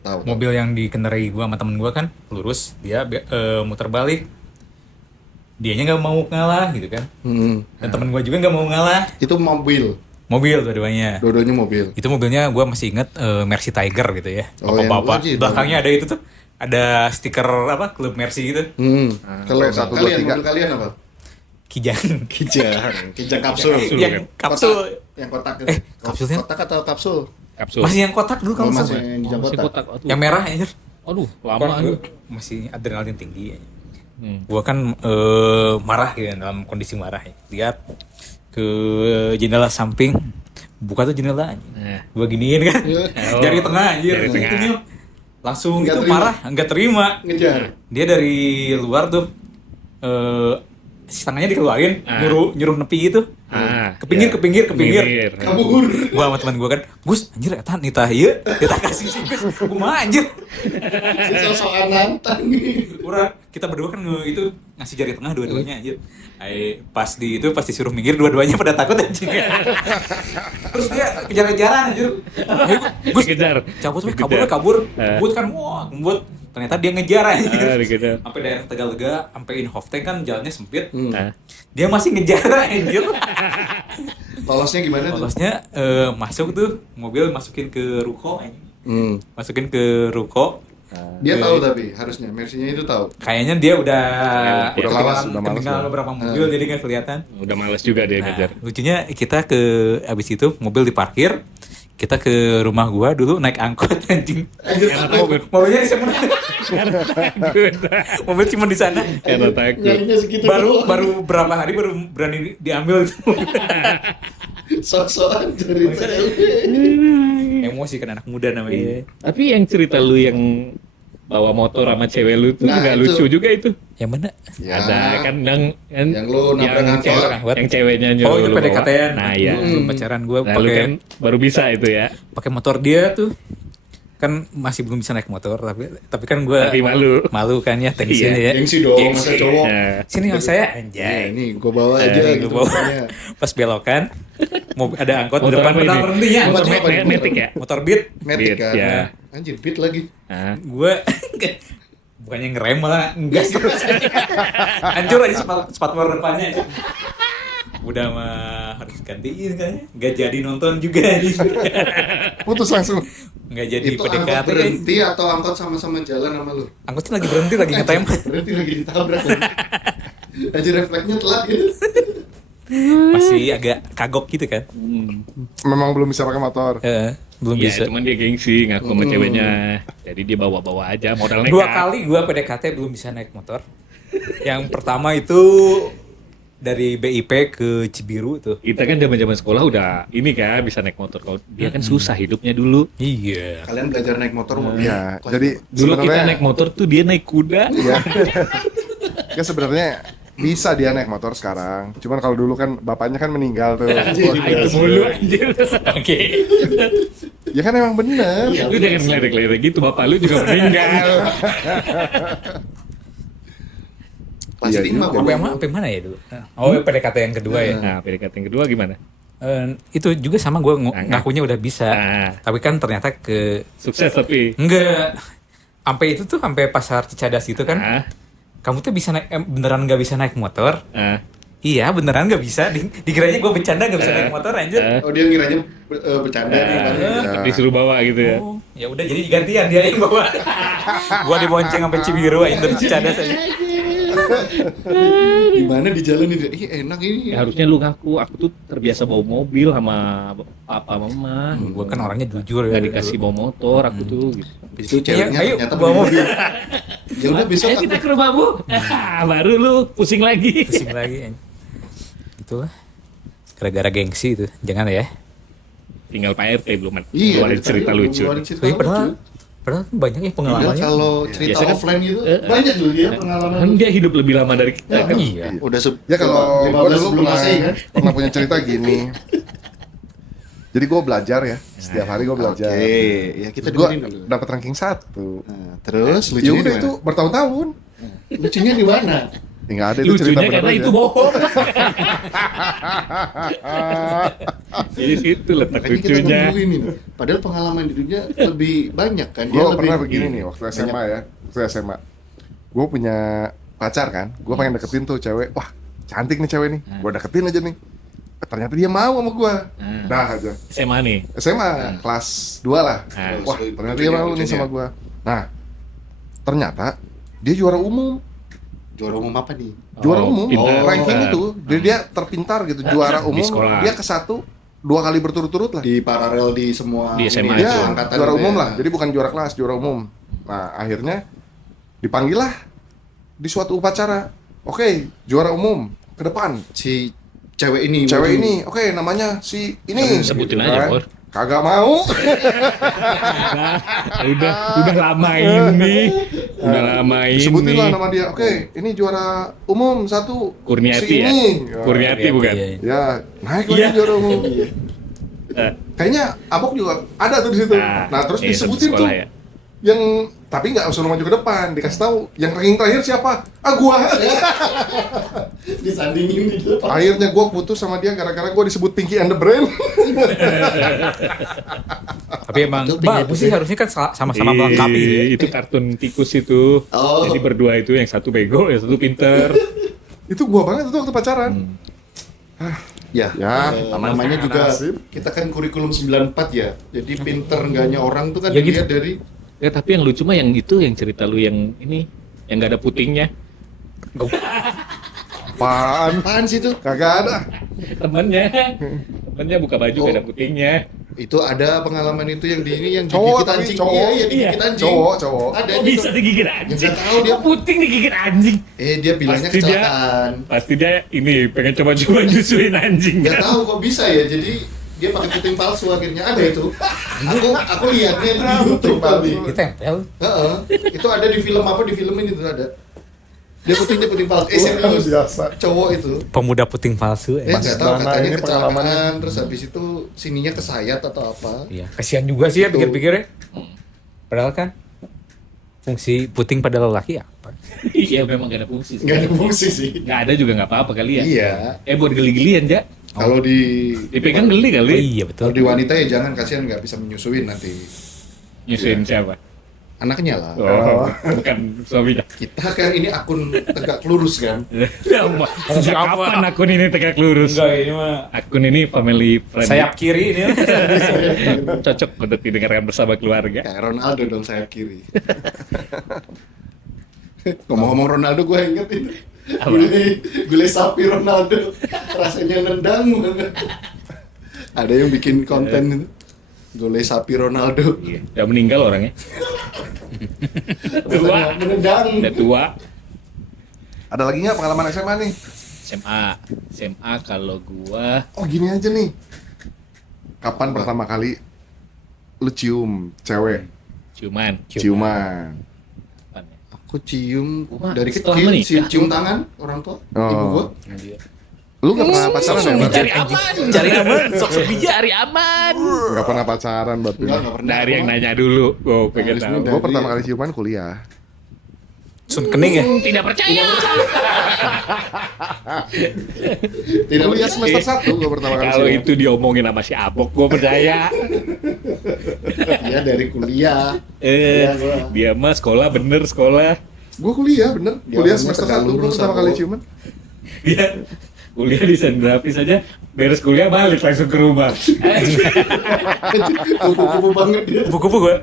tahu. Mobil yang dikendarai gue sama temen gue kan lurus, dia muter balik. Dianya nggak mau ngalah gitu kan. Dan temen gue juga nggak mau ngalah. Itu mobil, Mobil dua-duanya. dua-duanya mobil. Itu mobilnya gue masih inget Mercy Tiger gitu ya. Oh, yang Bapak-bapak. wajib. Belakangnya ada itu tuh. Ada stiker apa klub Mercy gitu. Kalau P1, 2, kalian, 3. mobil kalian apa? Kijang. Kijang kapsul. Yang kapsul. Kotak. Yang kotak. kapsulnya? Kotak atau kapsul? Kapsul. Masih yang kotak dulu Oh, kalau masih sama. yang kijang Masih kotak. kotak. Aduh. Yang merah anjir. Aduh, lama aduh. Masih adrenalin tinggi. Hmm. Gua kan marah gitu dalam kondisi marah ya. Lihat ke jendela samping, buka tuh jendela. Nah. Gua giniin kan. Oh, Jari tengah anjir. jari tengah. Itu dia. Langsung Nggak itu terima. marah, enggak terima. Ngejar. Dia dari luar tuh si tangannya dikeluarin, nyuruh nepi gitu. Ke pinggir. Kabur. Gua sama teman gua kan, Gus, anjir eta nitah ieu, kita kasih sih Gus. Kumaha anjir. Si sosokan nantang nih. Urang kita berdua kan itu ngasih jari tengah dua-duanya anjir. Pas disuruh minggir dua-duanya pada takut anjing. Terus dia kejar-kejaran anjir. Ayo Gus, Dikejar. cabut we, Dikejar. kabur. Ngebut kan, wah, ngebut. Ternyata dia ngejar anjir. Dikejar. Sampai daerah Tegalega, sampai Inhofteng kan jalannya sempit. Nah. Dia masih ngejar anjir. Lolosnya gimana tuh? Lolosnya masuk tuh, mobil masukin ke ruko anjing. Masukin ke ruko. Dia tahu tapi harusnya Mercy-nya itu tahu. Kayaknya dia udah malas, ketinggalan beberapa mobil jadi nggak kelihatan. Udah males juga dia Nah, ngejar. lucunya kita abis itu mobil diparkir, kita ke rumah gua dulu naik angkot anjing. Karena takut. Mobilnya di sana. Mobil cuma di sana. Karena takut. Nyarinya segitu doang. Baru berapa hari baru berani diambil itu. Sok-sokan cerita. Emosi kan anak muda namanya. Tapi yang cerita lu yang bawa motor sama cewek lu tuh Nah, nggak itu. lucu juga itu. Yang mana? Ya. Ada kan yang lu nabrak angkot. yang ceweknya nyuruh Oh, itu lu bawa. PDKT-an. Nah, iya. Pacaran gua Nah, lu pakai kan baru bisa itu ya. pakai motor dia tuh. Kan masih belum bisa naik motor tapi kan gua Tapi malu kan ya tensin Iya, ya. Gengsi dong, Gengsi. masa cowok. Ya. Sini sama saya Ya, anjay. ini gua bawa aja Gua gitu. bawa. pokoknya. Pas belokan mau ada angkot di Motor depan apa pedal ini? berhentinya Motor Motor apa ini? Matic ya? motor beat. Matic Beat, kan. ya. Anjir, beat lagi. Nah, Gue bukannya ngerem malah gas terus. Hancur aja sepatu baru depannya. Udah mah harus gantiin kan. Gak jadi nonton juga nih. Putus langsung. Gak jadi Itu angkot PDKT. berhenti atau angkot sama-sama jalan sama lu? Angkotnya lagi berhenti lagi ngetem. Berhenti lagi ditabrak. Anjir, refleksnya telat gitu. Masih agak kagok gitu kan. Memang belum bisa pakai motor. Belum ya, bisa. cuman dia gengsi ngaku sama ceweknya. Jadi dia bawa-bawa aja modal nekat. 2 kali gue PDKT belum bisa naik motor. Yang pertama itu dari BIP ke Cibiru tuh. Kita kan zaman-zaman sekolah udah ini kan bisa naik motor. Kalau dia kan susah hidupnya dulu. Iya. Kalian belajar naik motor mau Ya, jadi Dulu kita sebenarnya naik motor tuh dia naik kuda. ya sebenarnya bisa dia naik motor sekarang. Cuman kalau dulu kan bapaknya kan meninggal tuh. Wah, itu mulu anjir. Oke. Ya kan emang bener. Lu jangan ngeledek-ledek gitu, bapak lu juga meninggal. Kelas Iya, 5 Sampai mana ya dulu? Oh, PDKT yang kedua ya. Nah, PDKT yang kedua gimana? Itu juga sama gue ngakunya udah bisa. Nah. Tapi kan ternyata Sukses tapi. enggak. Sampai itu tuh sampai pasar Cicadas itu kan. Nah, Kamu tuh bisa naik beneran nggak bisa naik motor? nah, Iya, beneran nggak bisa. Dikiranya gue bercanda nggak bisa naik motor anjir. Oh, dia ngiranya bercanda nih. nah, disuruh bawa gitu ya. Oh, ya udah jadi gantian dia yang bawa. Gua dibonceng sampai Cibiru aja dari Cicadas aja. Gimana di jalan ini? Ih, enak ini. Ya, harusnya lu ngaku, aku tuh terbiasa bawa mobil sama papa mama. Gua kan orangnya jujur Gak ya. dikasih bawa motor aku tuh gitu. Itu ceweknya Ayo, ternyata bawa mobil. Ya udah besok Ayo kita ke rumahmu. Baru lu pusing lagi. Pusing lagi. Itulah. Gara-gara gengsi itu. Jangan ya. Tinggal Pak RT belum Iya, ngeluarin cerita lucu. ngeluarin cerita Tapi lucu. padahal banyak ya Iya, pengalamannya. kalau cerita Biasa kan- offline gitu banyak dulu dia pengalaman. Kan dia hidup lebih lama dari kita kan. Iya. Udah Ya kalau gue 15 dulu sebelum Masehi kan. pernah punya cerita gini. Jadi gue belajar ya, setiap hari gue belajar. Oke, ya kita Gue dengerin dulu. dapat ranking 1. Nah, terus Ya lucunya udah di itu mana? bertahun-tahun. Lucunya di mana? Ya nggak ada itu cerita Lucunya benar karena aja. itu bohong. Jadi situ letak Makanya kita lucunya. ngomongin ini. Padahal pengalaman di dunia lebih banyak kan. Gue lebih pernah begini nih waktu SMA banyak. ya, waktu SMA. Gue punya pacar kan, gue pengen deketin tuh cewek. Wah cantik nih cewek nih, gue deketin aja nih. Ternyata dia mau sama gue. Dah aja. SMA nih. SMA kelas 2 lah. Nah. Wah ternyata dia mau nih sama gue. Nah ternyata dia juara umum. Juara umum apa nih? Juara Oh, umum, pintar. ranking itu. Jadi dia terpintar gitu, juara Di umum. sekolah. Dia ke 1 2 kali berturut-turut lah. Di paralel di semua Di SMA ini itu. Ya, angkatan juara gitu umum ya. lah. Jadi bukan juara kelas, juara umum. Nah, akhirnya dipanggil lah di suatu upacara. Oke, juara umum ke depan. Si cewek ini. Cewek waduh. ini, oke namanya si ini. Sebutin Gitu aja, kan. Bor. Kagak mau. udah lama ini. Udah lama ini. Disebutin lah nama dia. Oke, ini juara umum 1. Kurniati si ya? ini. Kurniati bukan? Iya. Ya, naik Iya. lagi juara umum. Eh, Kayaknya Abok juga ada tuh di situ. Nah, terus iya, satu disebutin tuh sekolah ya. yang tapi nggak usah maju ke depan, dikasih tahu yang ranking terakhir siapa? Ah gua. Disandingin di depan. Akhirnya gua putus sama dia gara-gara gua disebut Pinky and the Brain. Tapi emang Itu pindah bagus itu sih ya. harusnya kan sama-sama melengkapi gitu ya. Itu kartun tikus itu. Oh. Jadi berdua itu yang satu bego, yang satu pinter. Itu gua banget itu waktu pacaran. Ya, Ya, namanya juga nasib. kita kan kurikulum 94 ya. Jadi pinter enggaknya orang tuh kan Ya gitu. dilihat dari Ya tapi yang lucu mah yang itu, yang cerita lu yang ini, yang gak ada putingnya. Apaan? apaan sih tuh? Kagak ada. Temennya buka baju gak ada putingnya. Itu ada pengalaman itu yang di ini yang Cowok, digigit tapi anjing. cowok. Iya, digigit Iya. anjing. Cowok. Ada Kok gitu. bisa digigit anjing? Nggak tahu dia. Kok puting digigit anjing? Dia bilangnya Pasti dia- kecelakaan. Pasti dia ini pengen coba-coba nyusuin anjing. Nggak tahu kok bisa ya. Jadi dia pakai puting palsu akhirnya ada itu. Aku lihatnya itu di YouTube tadi. Ditempel. Heeh. Itu ada di film apa, di film ini tuh ada. Dia puting palsu. Serius. Biasa. Cowok itu. Pemuda puting palsu. Nggak tahu Nana katanya ini pengalamannya. kecelakaan terus habis itu sininya kesayat atau apa. Iya, kasihan juga sih ya Gitu. pikir-pikirnya. Padahal kan fungsi puting pada lelaki apa? Iya memang gak ada fungsi. Nggak ada fungsi sih. Nggak ada juga nggak apa-apa kali ya. Iya. Buat geli-gelian ya. Kalau di Dipegang geli kali. Oh, iya betul. kalau di wanita ya jangan, kasihan nggak bisa menyusuin nanti. Nyusuin siapa? Anaknya lah. Oh, bukan suaminya. Kita kan ini akun tegak lurus kan. Sejak kapan akun ini tegak lurus? Enggak, ini mah Akun ini family friendly. sayap kiri ini. Cocok untuk didengarkan bersama keluarga. Kayak Ronaldo dong sayap kiri. Ngomong-ngomong Ronaldo, gue inget itu. Apa? Gulai sapi Ronaldo. Rasanya nendang banget. Ada yang bikin konten itu. Gulai sapi Ronaldo. Iya, udah meninggal orangnya. Tua. Rasanya menendang. Udah tua. Ada lagi nggak pengalaman SMA nih? SMA kalau gua Oh gini aja nih. Kapan pertama kali lu cium cewek? ciuman. Ciuman. Kapan ya? Aku cium Wah, dari setelah kecil, menikah. cium tangan orang tua, Oh. ibu gua. Lu nggak pernah pacaran ya? Bab? Cari aman. Cari aman, sok Cari aman. Nggak pernah pacaran, Bab. Enggak pernah. Dari yang nanya dulu, gua pengen Harus tahu. muda. Gue pertama kali ciuman kuliah. Sun kening ya. Tidak percaya. Tidak Kuliah percaya. semester 1 gue pertama kali Kalau ciuman. itu diomongin sama si Abok, gua percaya. Iya dari kuliah. Dia mah sekolah bener sekolah. Gue kuliah bener. Dia Kuliah orangnya semester tegak 1 gue lurus pertama sama kali gua. ciuman. Dia kuliah desain grafis aja, beres kuliah balik langsung ke rumah. Kupu-kupu banget dia. Buku-buku gua.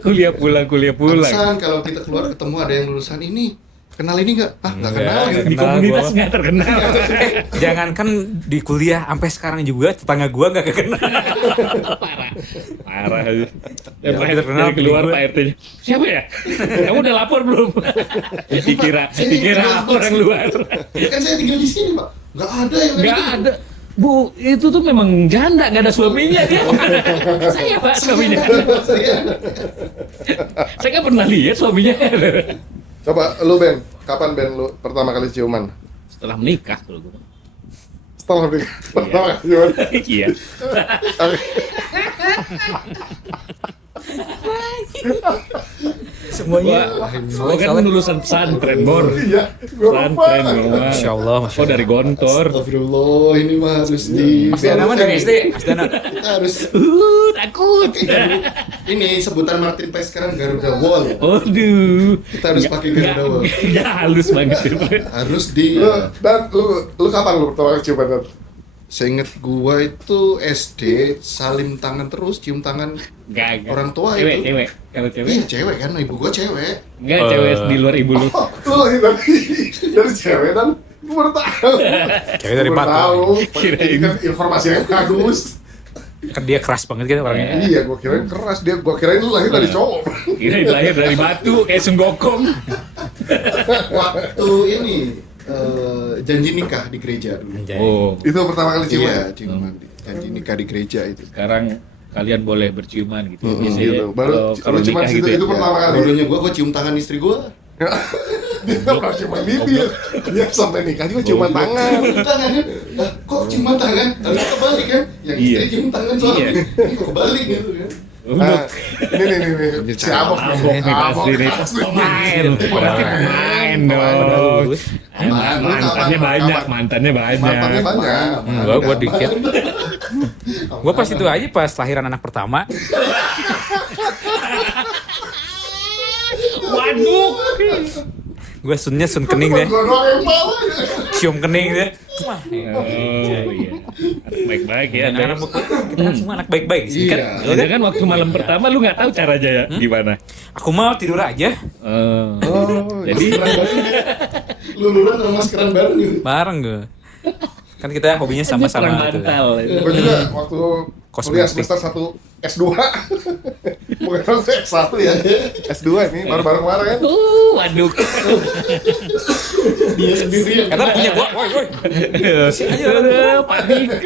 kuliah pulang. Pantesan kalau kita keluar ketemu ada yang lulusan ini. Kenal ini nggak? Ah, nggak kenal. Nggak Gitu. Di Kenal komunitas gua. nggak terkenal. Jangankan di kuliah sampai sekarang juga tetangga gua nggak kekenal. Parah aja. Ya, Pak terkenal RT keluar bini gua. Pak RT-nya. Siapa ya? Kamu udah lapor belum? dikira orang luar. Kan saya tinggal di sini, Pak. Nggak ada yang Nggak gitu. ada. Bu, itu tuh memang janda, nggak ada suaminya dia. Saya Pak suaminya. Saya nggak pernah lihat suaminya. Coba lu Ben, kapan Ben lu pertama kali ciuman? Setelah menikah kalau gue. Setelah nikah. Pertama kali ciuman. Iya. Semuanya. Gua kan lulusan pesantren, Bor. Iya, gue lupa. Pesantren gua. Masya Allah, Masya Oh dari Gontor. Astagfirullah, ini mah harus di. Mas Dana mah dari SD. Mas Dana. Kita harus Takut. ini sebutan Martin Paes sekarang Garuda Wall. Aduh. Kita harus pakai Garuda Wall. Ya halus banget itu. Harus di. Lu kapan lu pertama kali ciuman? Dan? Seinget gua itu SD salim tangan terus, cium tangan Enggak. orang tua Cewek, itu. cewek. Kalau cewek. Iya cewek kan, ibu gua cewek. Enggak, cewek di luar ibu lu. Oh, lu lahir dari cewek dan gue baru tahu. Cewek dari Gua baru Batu. tahu. Kirain. Ini kan informasi yang bagus. Kan dia keras banget kan orangnya. Iya, gue kirain keras dia. Gue kirain lu lahir dari cowok. Kira lahir dari batu kayak Sunggokong. Waktu ini janji nikah di gereja dulu. Anjay. Oh, Itu pertama kali ciuman. Iya, ciuman. Janji nikah di gereja itu. sekarang kalian boleh berciuman gitu. Biasanya Gitu. Baru kalau lu ciuman nikah situ gitu ya. itu pertama kali. Bodohnya gua cium tangan istri gua. Dia nggak pernah ciuman bibir. Dia sampai nikah juga ciuman tangan. Cium tangan kan? Lah, kok ciuman tangan? Harusnya kebalik kan? Yang Iya. istri cium tangan suami. Iya. Ini kok kebalik gitu kan? Untuk Ini si Abok Abok nih pasti nih. Pemain. Pasti pemain dong. Mantannya banyak, mantannya Mantannya banyak. banyak. Gua dikit. Gua pas itu aja pas lahiran anak pertama. Waduh. Gua sunnya sun kening deh. Gua doang yang tahu. Cium kening deh. Wah, Oh iya. Anak baik-baik ya. kita kan semua anak baik-baik sih kan. Iya. Iya kan? Kan waktu malam pertama lu nggak tahu caranya ya gimana? Aku mau tidur aja Oh, Jadi Luluran sama maskeran bareng gitu. bareng gue. Kan kita hobinya sama-sama perang gitu. bantal. gue juga waktu kuliah kosmetik. semester 1 S2. Bukan S1 ya. S2 ini baru-baru kemarin. Waduh. Dia sendiri yang Kata punya gua, woi. Si aja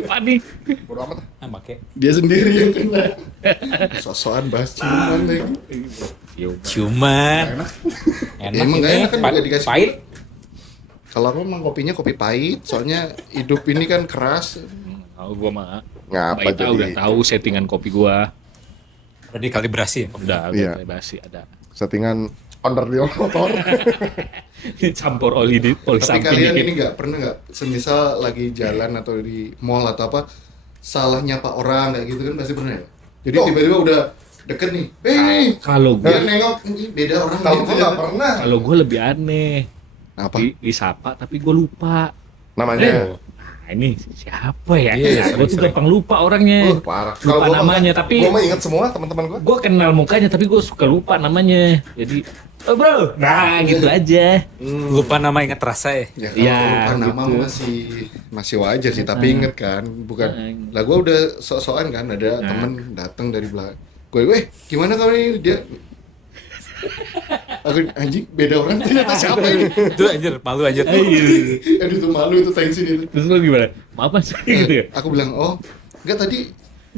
Panik. Bodo amat. Ah, pakai. dia sendiri yang kena. Sosokan bahas ciuman lagi. Ciuman. Enak. Enak. Emang nggak ini. enak kan juga dikasih. Pahit. Kalau aku emang kopinya kopi pahit, soalnya hidup ini kan keras. Tahu gua mah. Ngapa Mbak Ita jadi udah tahu settingan kopi gua. Udah dikalibrasi ya. Udah Iya. basi ada. settingan onderdil motor? Campur oli Tapi samping kalian dikit. ini nggak pernah nggak, semisal lagi jalan atau di mall atau apa, salah nyapa orang kayak gitu kan pasti pernah ya. Jadi Oh. tiba-tiba udah deket nih, Kalau dia gua nengok, ini beda orang Kalau gitu gue ya. nggak pernah. kalau gua lebih aneh. Apa? Disapa tapi gua lupa. Namanya. Nah, ini siapa ya? Iya, Gua tuh gampang lupa orangnya. Parah. Lupa gua mah namanya, nggak. tapi- Gua mah ingat semua teman-teman gua. Gua kenal mukanya tapi gua suka lupa namanya. Jadi, oh bro, nah gitu aja. Lupa nama ingat rasa ya. Ya kalau Iya, lupa nama gitu. masih wajar sih, tapi inget kan, bukan. Lah gue udah sok-sokan kan, ada temen datang dari belakang. Gue, gimana kau ini? Dia, aku anjing beda orang ternyata siapa ini? Itu anjir, malu anjir. Aduh itu malu itu tensin itu. Terus lu gimana? Maaf mas, gitu ya? Aku bilang, oh enggak tadi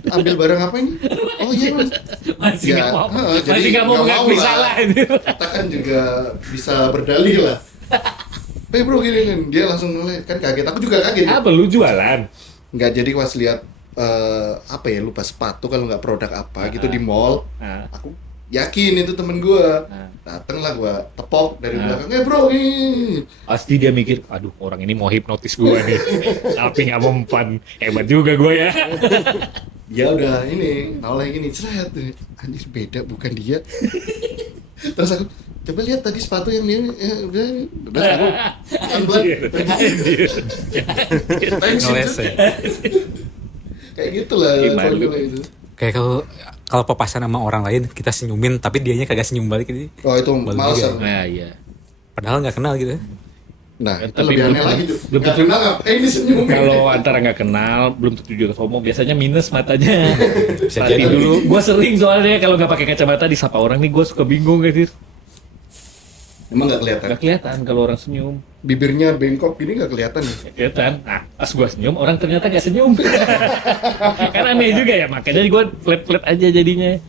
ambil barang apa ini? Oh iya mas. Masih Ya, nggak mau, jadi masih nggak mau nggak mengakui lah. salah itu. Kita kan juga bisa berdalih lah. Bro gini kan, dia langsung noleh, kan kaget. Aku juga kaget. Ya. Apa lu jualan? Nggak, jadi pas lihat apa ya, lupa sepatu kalau nggak produk apa gitu di mall, Nah, aku yakin itu temen gua. Nah. Dateng lah gua tepok dari Nah. belakang, bro ini. pasti dia mikir, aduh orang ini mau hipnotis gua nih. Tapi nggak mempan, hebat juga gua ya. Ya udah ini noleh gini, ceret, anjir beda bukan dia. Terus aku coba lihat tadi sepatu yang dia, udah aku pelan-pelan. Ngeles ya. Kayak gitulah Gimana? konyol itu. Kayak kalau papasan sama orang lain kita senyumin tapi dianya kagak senyum balik gitu. Oh itu Balik males juga. aku. Nah iya. Padahal nggak kenal gitu. Nah, itu Tapi lebih aneh belum- lagi tuh. belum Nggak tentu- kenal ngapain disenyumin. Kalau antara nggak kenal, belum tentu juga sombong. Biasanya minus matanya. Bisa Tadi jadi. dulu, gua sering soalnya kalau nggak pakai kacamata disapa orang nih, gua suka bingung gitu. Emang nggak kelihatan. Nggak kelihatan kalau orang senyum. Bibirnya bengkok gini nggak kelihatan nih. Nggak kelihatan. Nah, pas gua senyum, orang ternyata nggak senyum. Kan aneh juga ya, makanya gua flat-flat aja jadinya.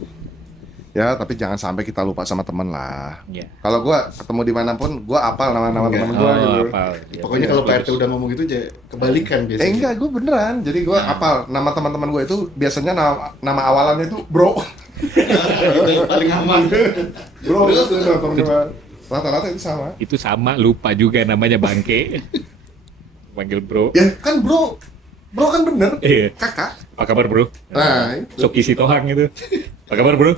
Ya, tapi jangan sampai kita lupa sama temen lah. Ya. Kalau gua ketemu dimanapun, gua apal nama-nama Enggak. temen gua gitu. apa? Ya, Pokoknya kalau Pak RT udah ngomong gitu aja kebalikan biasanya. Enggak, gua beneran. Jadi gua apal nama teman-teman gua itu biasanya nama awalannya itu bro. Itu yang paling aman. Bro, itu nama temen gua. Rata-rata itu sama. Itu sama, lupa juga namanya bangke. Panggil bro. Ya kan bro. Bro kan bener. Iya. Kakak. Apa kabar bro? Nah, itu. Soki Sitohang itu. Apa kabar bro?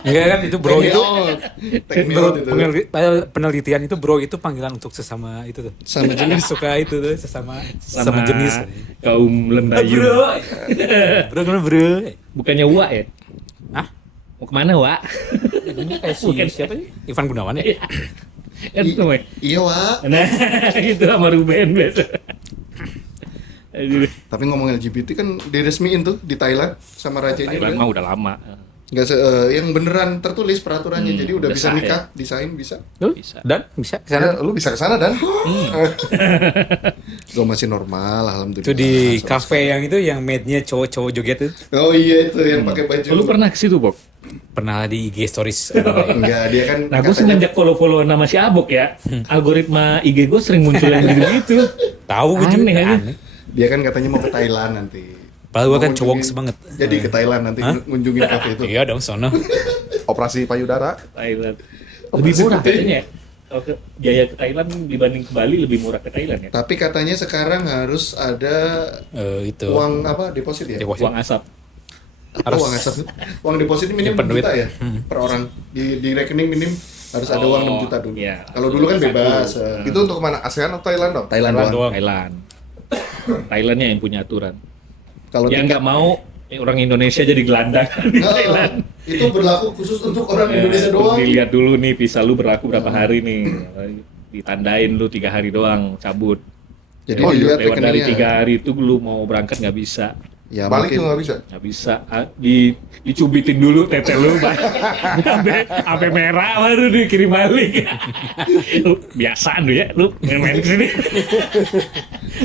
Enggak kan itu bro itu. Teknik itu. Penelitian itu bro itu panggilan untuk sesama itu tuh. Sama jenis. Suka itu tuh sesama jenis. Kaum Lendayun. Bro kan bro. Bukannya Wak ya? Hah? Mau kemana Wak? Ini kayak Bukan. siapa sih? Ivan Gunawan ya? Kan itu Wak. Iya, Wak. Nah, itu sama Ruben biasa. Aduh. Tapi ngomong LGBT kan diresmiin tuh di Thailand sama rajanya. Thailand kan? mah udah lama. Nggak yang beneran tertulis peraturannya, jadi udah udah bisa sah, nikah, disain bisa. Bisa. Dan bisa ke Ya, sana. lu bisa ke sana dan Gue masih normal, alhamdulillah. Itu di cafe yang itu yang made-nya cowok-cowok joget itu. Oh iya itu yang pakai baju. Oh, lu pernah ke situ, Bok? Pernah di IG stories. Enggak, dia kan Nah, gue katanya- semenjak follow-follow nama si Abok ya, algoritma IG gue sering muncul yang gitu-gitu. Tahu gue juga Aneh, aneh. dia kan katanya mau ke Thailand nanti. Padahal gue kan Mau cowok ngunjungin- banget. Jadi ke Thailand nanti ngunjungin kafe itu. Iya dong sono. operasi payudara. Thailand. Lebih murah katanya ya. Kalau ke biaya ke Thailand dibanding ke Bali lebih murah ke Thailand ya. Tapi katanya sekarang harus ada Itu. uang apa deposit ya? Deposit. Uang asap. Apa uang asap? Uang deposit ini minimum Simpen 6 duit. juta ya per orang. Di rekening minim harus ada uang 6 juta dulu. Iya. Kalau dulu kan bebas. Itu untuk mana? ASEAN atau Thailand dong? Thailand doang. Thailand. Thailandnya yang punya aturan. Kalau Yang nggak mau orang Indonesia jadi gelandangan di Thailand. itu berlaku khusus untuk orang Indonesia Terus doang. dilihat dulu nih visa lu berlaku berapa hari nih. Ditandain lu 3 hari doang cabut. Jadi Oh, iya, dilihat Lewat dari rekeningnya. 3 hari itu lu mau berangkat nggak bisa. Ya Balik mungkin juga nggak bisa. Nggak bisa, dicubitin dulu tete lu, sampai merah baru dikirim balik. Lu biasaan lu ya, lu main kesini.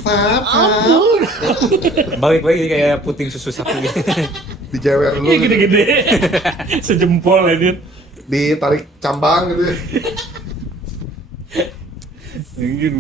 ampun. Balik lagi kayak puting susu sapi gitu. Dijewer dulu, Iya gede-gede, sejempol aja. ditarik cambang gitu. Mungkin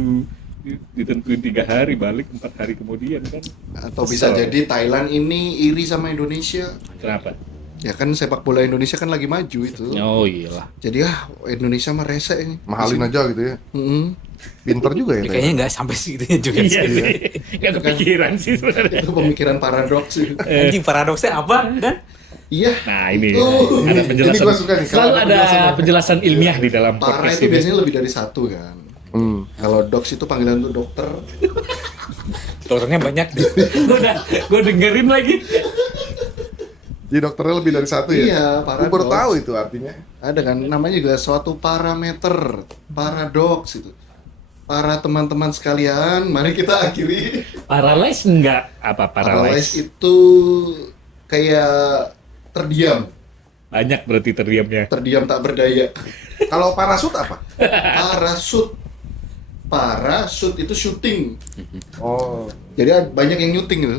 ditentuin 3 hari, balik 4 hari kemudian kan. Atau bisa jadi Thailand ini iri sama Indonesia. Kenapa? Ya kan sepak bola Indonesia kan lagi maju itu. Oh iyalah. Jadi Indonesia mah rese ini. Mahalin aja gitu ya. Mm-mm. Pinter juga ya. Ya, kayaknya nggak sampai segitunya juga Iya sih. sih, nggak kepikiran sih sebenarnya. Itu pemikiran paradoks sih. Anjing paradoksnya apa kan? Iya. Nah ini Itu. ada Ini penjelasan. gua suka nih, Selalu kalau ada ada penjelasan ilmiah di dalam Para podcast itu ini. biasanya lebih dari satu kan. Kalau docs itu panggilan untuk dokter. Dokternya banyak. Gue dengerin lagi. Jadi dokternya lebih dari satu ya? Iya, Aku baru paradoks. tahu itu artinya. Ada kan namanya juga suatu parameter, paradoks itu. Para teman-teman sekalian, mari kita akhiri. Paralyze enggak? Apa Paralyze paralyze? itu kayak terdiam, Banyak berarti terdiamnya. terdiam tak berdaya. Kalau parasut apa? Parasut, parasut itu syuting. Oh, Jadi banyak yang nyuting gitu.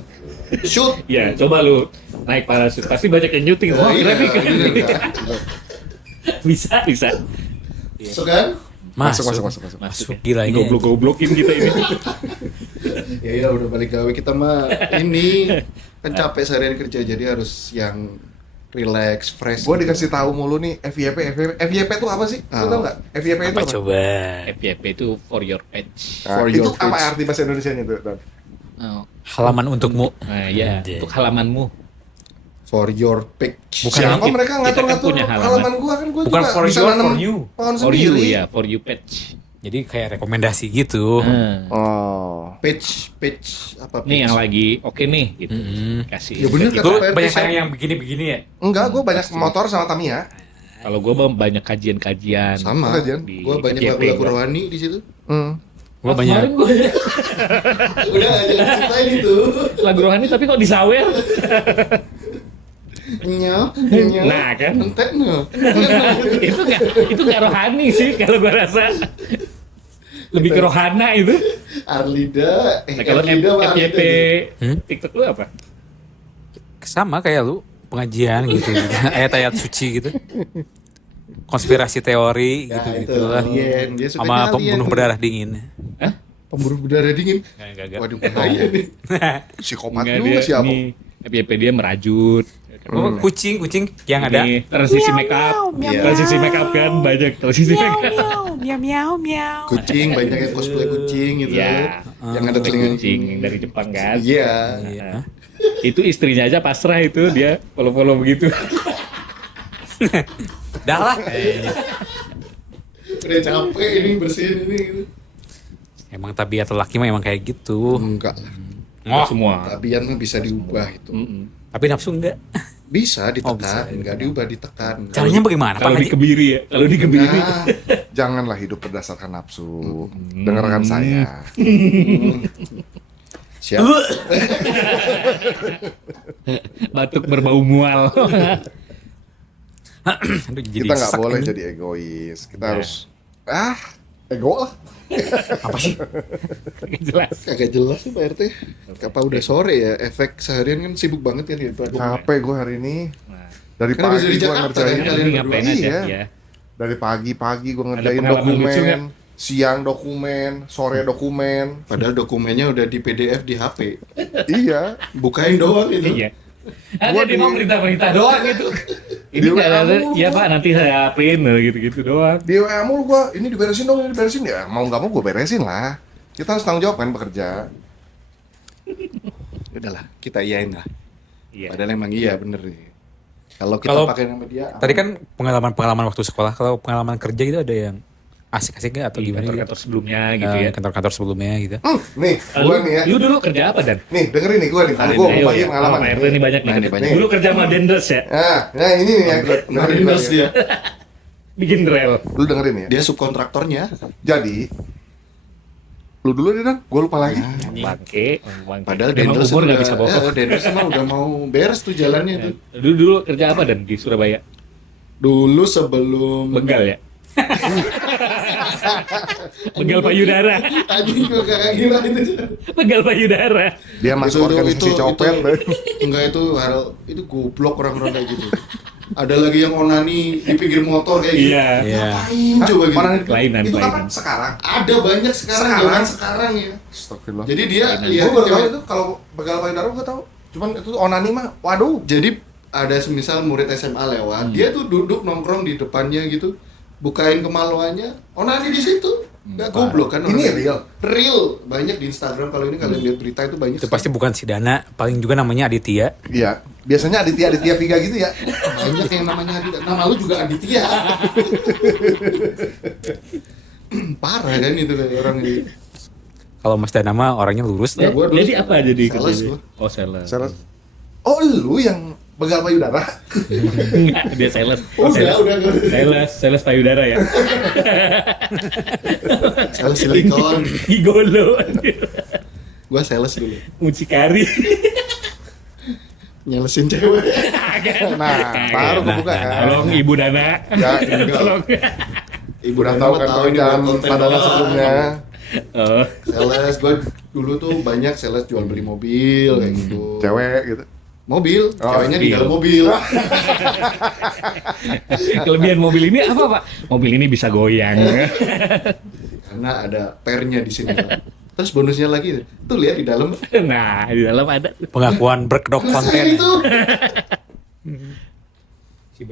Shoot. Ya, coba lu naik parasut. Pasti banyak yang nyuting. Wah, Iya, keren nih, keren bener nih. kan? Bisa, bisa. So kan? masuk. Masuk gila ini. Goblok-goblokin kita ini. Ya iya udah balik gawe kita mah ini kan capek seharian kerja jadi harus yang relax, fresh. Gue dikasih tahu mulu nih FYP itu apa sih? Lu tau nggak? FYP itu Apa apa? coba? FYP itu for your page. Nah, For itu your apa page. arti bahasa Indonesianya tuh? Don? Oh. Halaman untukmu. Nah, ya, Anjay. untuk halamanmu. For your page. Bukan Siapa kita- mereka kita kan ngatur-ngatur punya halaman. halaman gua kan gua Bukan juga for bisa your, nanam for you. pohon For you sendiri. ya, for you page. Jadi kayak rekomendasi gitu. Oh. Page apa page? Nih yang lagi oke nih gitu. Kasih. Ya bener, Gitu. Itu Kata PRT banyak siapa? yang begini-begini ya. Enggak, gua banyak motor sama Tamiya. Kalau gue banyak kajian-kajian. Sama. Apa, Jan? Di Gua banyak FYP lagu-lagu gua. rohani di situ. Gua banyak. Udah jangan ceritain itu. Lagu rohani tapi kok disawer? Nyok. Nah, kan? Entek no. itu nggak rohani sih kalau gue rasa. Lebih ke rohana itu. Arlida. Nah, kalau Arlida apa FYP Hmm? TikTok lu apa? Sama kayak lu pengajian gitu. Ayat-ayat suci gitu. Konspirasi teori Ya, gitu itu lah. alien. Dia suka Sama alien. pembunuh berdarah dingin. Hah? Pembunuh berdarah dingin. Enggak. Waduh bahaya nih. Psikopat Enggak, juga dia siapa? nih FYP dia merajut. Oh, kucing yang ada. Ini transisi make up. Transisi make up kan banyak transisi make up. Kucing banyak yang cosplay kucing gitu. Iya. Yang ada telinga Kucing dari Jepang kan. Iya. Nah, itu istrinya aja pasrah itu dia follow-follow begitu. Dah lah. Udah capek ini bersihin ini gitu. Emang tabiat lelaki mah emang kayak gitu. Enggak lah. Nggak semua. Tabian mah bisa diubah itu. Tapi nafsu enggak. Bisa Oh, bisa. ditekan, enggak diubah ditekan. Caranya bagaimana? Kalau Pak Haji? dikebiri ya, kalau dikebiri. Nah, Janganlah hidup berdasarkan nafsu. Dengarkan saya. siap. Batuk berbau mual. Aduh, jadi Kita nggak sek boleh ini. jadi egois. Kita harus ego lah. Apa sih? Jelas. Kagak jelas sih Pak RT. Apa udah sore ya? Efek seharian kan sibuk banget kan gitu. Capek gue hari ini. Nah, Dari Kan habis pagi dari gue Jakarta ngerjain. kan kalian ini ngapain berdua. aja Iya. ya? Dari pagi gue ngerjain pengalaman lucu nggak? dokumen. Siang dokumen, sore dokumen. Padahal dokumennya udah di PDF di HP. Iya. Bukain doang itu. Iya. Ada dia mau perintah-perintah doang gitu. Ini Di nggak WA ada, mulu. iya Pak nanti saya print gitu-gitu doang. Di WA mulu gue, ini diberesin dong, ini diberesin. Ya mau nggak mau gue beresin lah. Kita harus tanggung jawab kan bekerja. Udahlah, kita iyain lah. Iya. Padahal emang iya bener nih. Kalau kita Kalau pakai nama dia Tadi kan pengalaman waktu sekolah. Kalau pengalaman kerja gitu ada yang asik-asik nggak atau Di gimana? kantor-kantor Gitu? sebelumnya gitu ya. Kantor-kantor sebelumnya gitu. Nih, gue nih ya. Lu dulu kerja apa Dan? Nih, dengerin nih gue nih. Gue mau bagi pengalaman. Pak RT ini banyak nih. Nah, ini banyak. Dulu kerja sama Dendels ya, Nah ini nih ya. Dengerin Windows gua dia. bikin rel. Lu dengerin ya. Dia subkontraktornya. Jadi Lu dulu deh Dan, gue lupa lagi. Bangke. Padahal Emang Dendels umur udah, nggak bisa bohong. Dendels mah udah mau beres tuh jalannya tuh. Dulu kerja apa Dan di Surabaya? Dulu sebelum Begal ya? Begal payudara. anjing gua kagak gila itu. Begal payudara. Dia masuk organisasi copet. Enggak itu hal itu goblok orang-orang kayak gitu. Ada lagi yang onani di pinggir motor kayak gitu. Iya. Iya. Ngapain coba gitu? Mana Kelainan, itu kapan? kelainan. Sekarang. Ada banyak sekarang, zaman sekarang ya. Astagfirullah. Jadi dia Kelainan. lihat Gue baru tahu cewek- itu kalau begal payudara gue tahu. Cuman itu onani mah, waduh. Jadi ada semisal murid SMA lewat, dia tuh duduk nongkrong di depannya gitu, bukain kemaluannya, onani di situ. Nggak goblok kan? Ini orang. real? Real, banyak di Instagram kalau ini kalian lihat berita itu banyak. Itu pasti bukan si Dana, paling juga namanya Aditya. Iya. Biasanya Aditya Viga gitu ya. banyak yang namanya Aditya. Nama lu juga Aditya. Parah kan itu kayak orang ini. Kalau Mas Dana mah orangnya lurus. Ya, gua dulu Jadi apa jadi sales kerjanya? gua. Oh sales. Sales. Oh, lu yang begal payudara? Enggak, dia sales. Sales payudara ya. Sales silikon. Gigolo. Gua sales dulu. Mucikari. Nyelesin cewek. Nah, baru kebuka kan. Tolong Ibu Dana. Ya, enggak. Tolong. Ibu Udah Dana tahu mah kan tahu ini pekerjaan buat konten pada doang. sebelumnya. Oh. Sales gue dulu tuh banyak sales jual beli mobil kayak gitu. Cewek gitu. Mobil, Oh, ceweknya di mobil. dalam mobil. Kelebihan mobil ini apa, Pak? Mobil ini bisa goyang. Karena ada pernya di sini. Terus bonusnya lagi, tuh lihat di dalam. Nah, di dalam ada. Pengakuan berkedok Nah, konten. itu. Si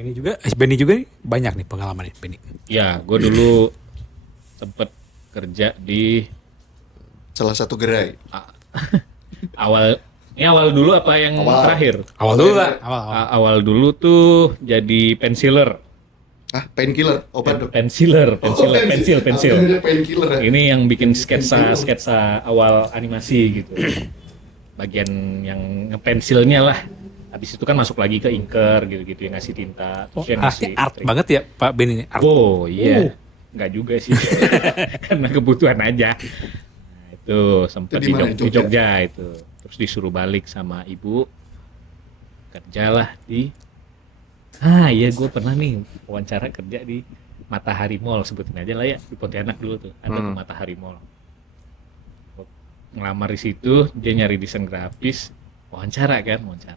Benny juga nih banyak nih pengalamannya Benny. Ya, gue dulu sempet kerja di Salah satu gerai. awal dulu apa yang Awal. terakhir? Awal dulu lah, awal. Awal dulu tuh jadi pensiler. Ah, painkiller, obat dok. Pensiler, pensil. Ada painkiller ya. Ini yang bikin sketsa awal animasi gitu. Bagian yang ngepensilnya lah. Habis itu kan masuk lagi ke inker gitu-gitu yang ngasih tinta. Terus yang Artnya ngasih art banget ya Pak Benny. Art. Oh iya. Enggak juga sih. Karena kebutuhan aja. Nah, itu sempat Itu di mana? di Jogja itu. Terus disuruh balik sama ibu. Kerjalah di iya gue pernah nih wawancara kerja di Matahari Mall, sebutin aja lah ya, di Pontianak dulu tuh. Ada tuh Matahari Mall. Gua ngelamar di situ, dia nyari desain grafis, wawancara,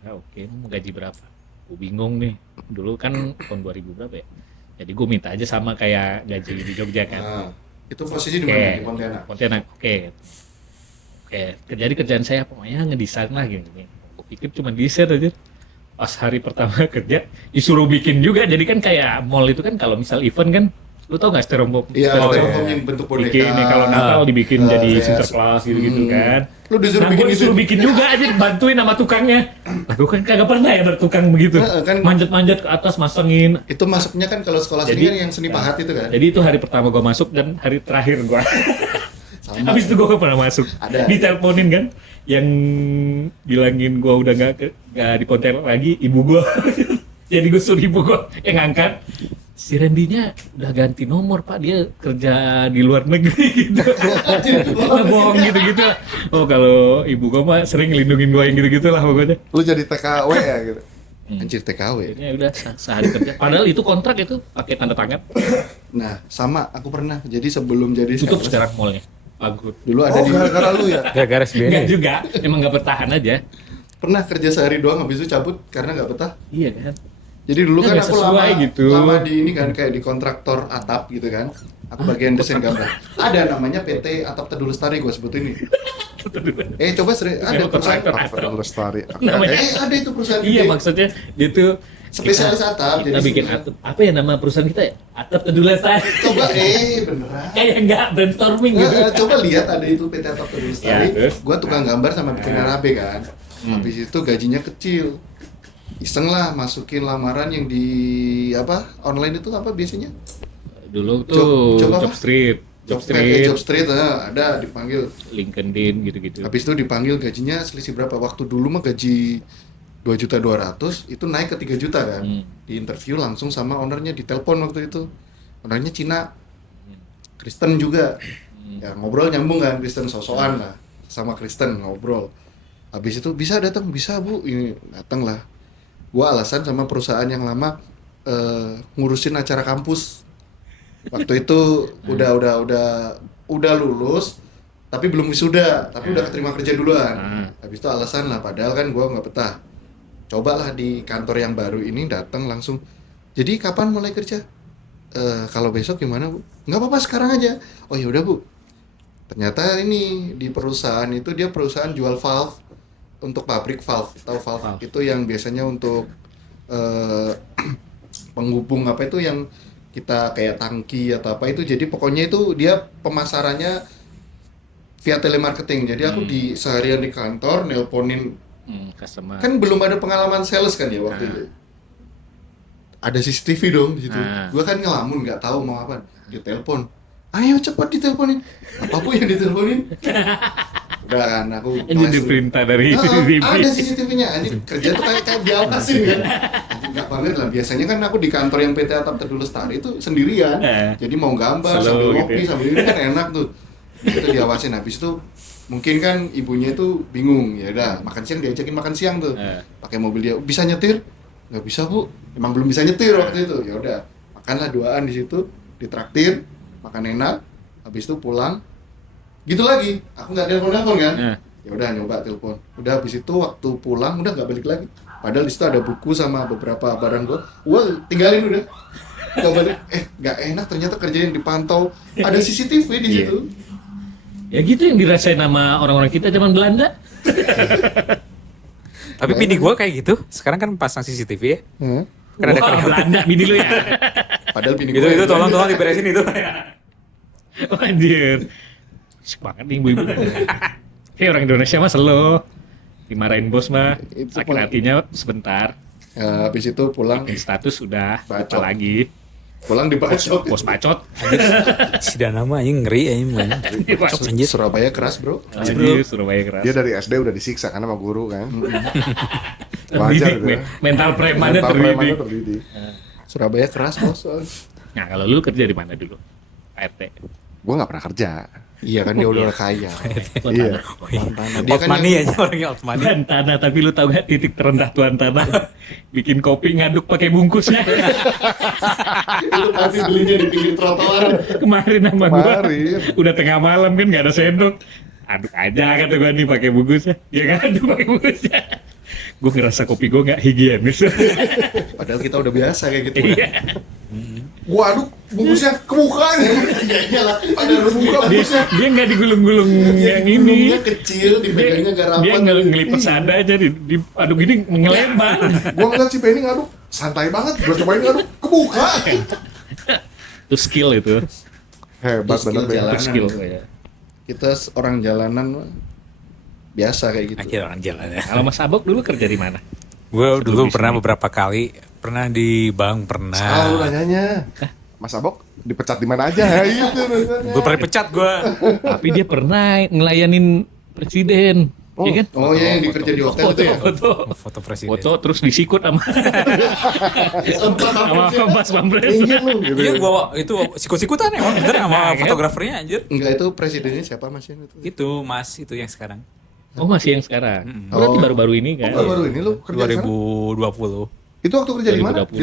oke, mau gaji berapa? Gue bingung nih, dulu kan tahun 2000 berapa ya? Jadi gue minta aja sama kayak gaji di Jogja kan. Nah, itu posisi di Oke. mana? Di Pontianak. Pontianak, oke. Jadi kerjaan saya pokoknya ngedesain lah gini. Gue pikir cuma desain aja. Pas hari pertama kerja disuruh bikin juga. Jadi kan kayak mall itu kan kalau misal event kan, lu tau nggak styrofoam? Iya, Styrofoam styrofoam yang bentuk boneka. bikin nih kalau Natal dibikin jadi Sinterklas gitu-gitu kan. Lu disuruh bikin Gua itu. disuruh bikin juga aja, bantuin sama tukangnya. Aku kan kagak pernah ya bertukang begitu. Kan- Manjat-manjat ke atas masangin. Itu masuknya kan kalau sekolah seni Jadi- kan yang seni pahat itu kan. Jadi itu hari pertama gua masuk dan hari terakhir gua. Sama. Habis itu gua gak pernah masuk. Ada. Diteleponin kan, yang bilangin gua udah nggak di Pontianak lagi, ibu gua. Jadi gue suruh ibu gua yang ngangkat. Si Randy-nya udah ganti nomor, Pak, dia kerja di luar negeri gitu. Bohong gitu-gitu. Oh, kalau ibu gua mah sering ngelindungin gua yang gitu-gitu lah pokoknya. Lu jadi TKW ya gitu. Anjir TKW. Ya udah sehari kerja. Padahal itu kontrak itu pakai tanda tangan. Nah, sama aku pernah. Jadi sebelum jadi Tutup sales, sekarang mallnya. Bangkrut. dulu ada Oh, di gara-gara lu ya. Gara-gara si Enggak Benny. juga, emang nggak bertahan aja. pernah kerja sehari doang habis itu cabut karena nggak betah. Iya kan. Jadi dulu Ya, kan nggak aku sesuai gitu. lama di ini kan kayak di kontraktor atap gitu kan. Aku bagian desain gambar. Ada namanya PT Atap Teduh Lestari gue sebutin nih. Coba ada Emang perusahaan. kontraktor. Apa lestari? Namanya. Ada itu perusahaan Iya, gede. maksudnya dia tuh Spesialis atap, Kita jadi bikin sebenarnya- atap. Apa ya nama perusahaan kita ya? Atap Teduh Lestari. Coba beneran. Kayak enggak brainstorming gitu. Coba lihat ada itu PT Atap Teduh Lestari. Ya, terus? Gua tukang gambar sama bikin RAB kan. Habis itu gajinya kecil. Iseng lah masukin lamaran yang di online itu apa biasanya? Dulu tuh Coba Job apa? Street, Job Street ada dipanggil. LinkedIn gitu-gitu. Habis itu dipanggil gajinya selisih berapa? Waktu dulu mah gaji 2.200.000 itu naik ke 3 juta kan. Di interview langsung sama ownernya, ditelepon waktu itu. Ownernya Cina. Kristen juga. Ya ngobrol nyambung kan, Kristen sosokan lah sama Kristen ngobrol. Habis itu bisa datang, bisa Bu, ini datang lah. Gua alasan sama perusahaan yang lama ngurusin acara kampus. Waktu itu udah lulus, tapi belum wisuda, tapi udah keterima kerja duluan. Habis itu alasan lah, padahal kan gua nggak betah. Cobalah di kantor yang baru ini, datang langsung. Jadi kapan mulai kerja? Kalau besok gimana Bu? Nggak apa-apa sekarang aja. Oh ya udah Bu. Ternyata ini di perusahaan itu dia perusahaan jual valve untuk pabrik valve. Tahu valve? Itu yang biasanya untuk penghubung apa itu yang kita kayak tangki atau apa itu. Jadi pokoknya itu dia pemasarannya via telemarketing. Jadi aku di seharian di kantor nelponin customer. kan belum ada pengalaman sales kan ya waktu itu. Ada CCTV dong di situ. Gua kan ngelamun nggak tahu mau apa. Dia telepon. Ayo cepat diteleponin. Apa Bu yang diteleponin? Udah kan aku Ini diperintah dari ada CCTV-nya. Ini kerja tuh kayak diawasin kan. Enggak banget lah. Biasanya kan aku di kantor yang PT Atap Teduh Lestari itu sendirian. Jadi mau gambar Slow sambil gitu ngopi ya. sambil ini kan enak tuh. Itu diawasin. Habis itu mungkin kan ibunya itu bingung. Ya udah, makan siang diajakin makan siang tuh. Pakai mobil dia. Bisa nyetir? Nggak bisa Bu. Emang belum bisa nyetir waktu itu. Ya udah, makanlah duaan di situ, ditraktir, makan enak. Habis itu pulang. Gitu lagi. Aku nggak telepon kan. Ya udah nyoba telepon. Udah habis itu waktu pulang udah nggak balik lagi. Padahal di situ ada buku sama beberapa barang gua tinggalin udah. Nggak balik. Nggak enak ternyata kerja yang dipantau. Ada CCTV di situ. Ya gitu yang dirasain sama orang-orang kita zaman Belanda. Tapi bini gue kayak gitu. Sekarang kan pasang CCTV ya. Kan ada Wah, kamera. Belanda bini lu ya. Padahal bini Itu gua tolong diberesin itu. Oh, anjir. Asik banget nih ibu-ibu. Kayak orang Indonesia mah selo. Dimarahin bos mah. Itu Sakit paling- hatinya sebentar. habis itu pulang Bikin status udah. Bacot. Apa lagi? dibacot. Bos bacot. Si Dana mah anjing ngeri anjing. Cok anjir. Surabaya keras bro. Anjir, Surabaya keras. Dia dari SD udah disiksa kan sama guru kan. Wajar Terdidik, gitu ya. mental premannya Mental premannya terdidik. terdidik. Surabaya keras bos. Nah, kalau lu kerja di mana dulu? RT. Gue nggak pernah kerja. Iya kan dia udah kaya. Iya. Dia Out kan money aja orangnya out money. Tuan tanah, tapi lu tahu gak titik terendah tuan tanah? Bikin kopi ngaduk pakai bungkusnya. itu pasti belinya di pinggir trotoar. Kemarin sama gua. Kemarin. Udah tengah malam kan gak ada sendok. Aduk aja kata gua nih pakai bungkusnya. Dia ngaduk pakai bungkusnya. Gua ngerasa kopi gua nggak higienis. Padahal kita udah biasa kayak gitu. Iya. Gua aduk bungkusnya ke muka. Iya iyalah. Padahal buka Dia, busnya. dia nggak digulung-gulung yang ini. Gulungnya kecil, dipegangnya gak Dia rapat. ngelipet sada aja di aduk gini ngelebar. Gua ngeliat si Benny ngaduk santai banget. Gua cobain ngaduk ke muka. Itu skill itu. Hebat Itu skill bener Benny. jalan. Itu skill. Jalanan. Kita orang jalanan mah biasa kayak gitu. Akhirnya orang jalan ya. Kalau Mas Abok dulu kerja di mana? Gue dulu pernah beberapa kali, pernah di bank pernah. Salah lu nanyanya. Mas Abok dipecat di mana aja? Itu nanyanya. Gue pernah pecat gue. Tapi dia pernah ngelayanin presiden. Iya kan? Oh iya yang dikerja di hotel Foto, itu ya. foto. Foto presiden. Foto terus disikut sama sama Mas Pampres. Ingat lu. Iya gue itu sikut-sikutan emang bener sama fotografernya anjir. Enggak itu presidennya siapa Mas itu? Itu mas itu yang sekarang. Oh masih yang sekarang. Berarti Oh. baru-baru ini kan? Baru ini lu kerja di sana? 2020. Itu waktu kerja di mana? 2020.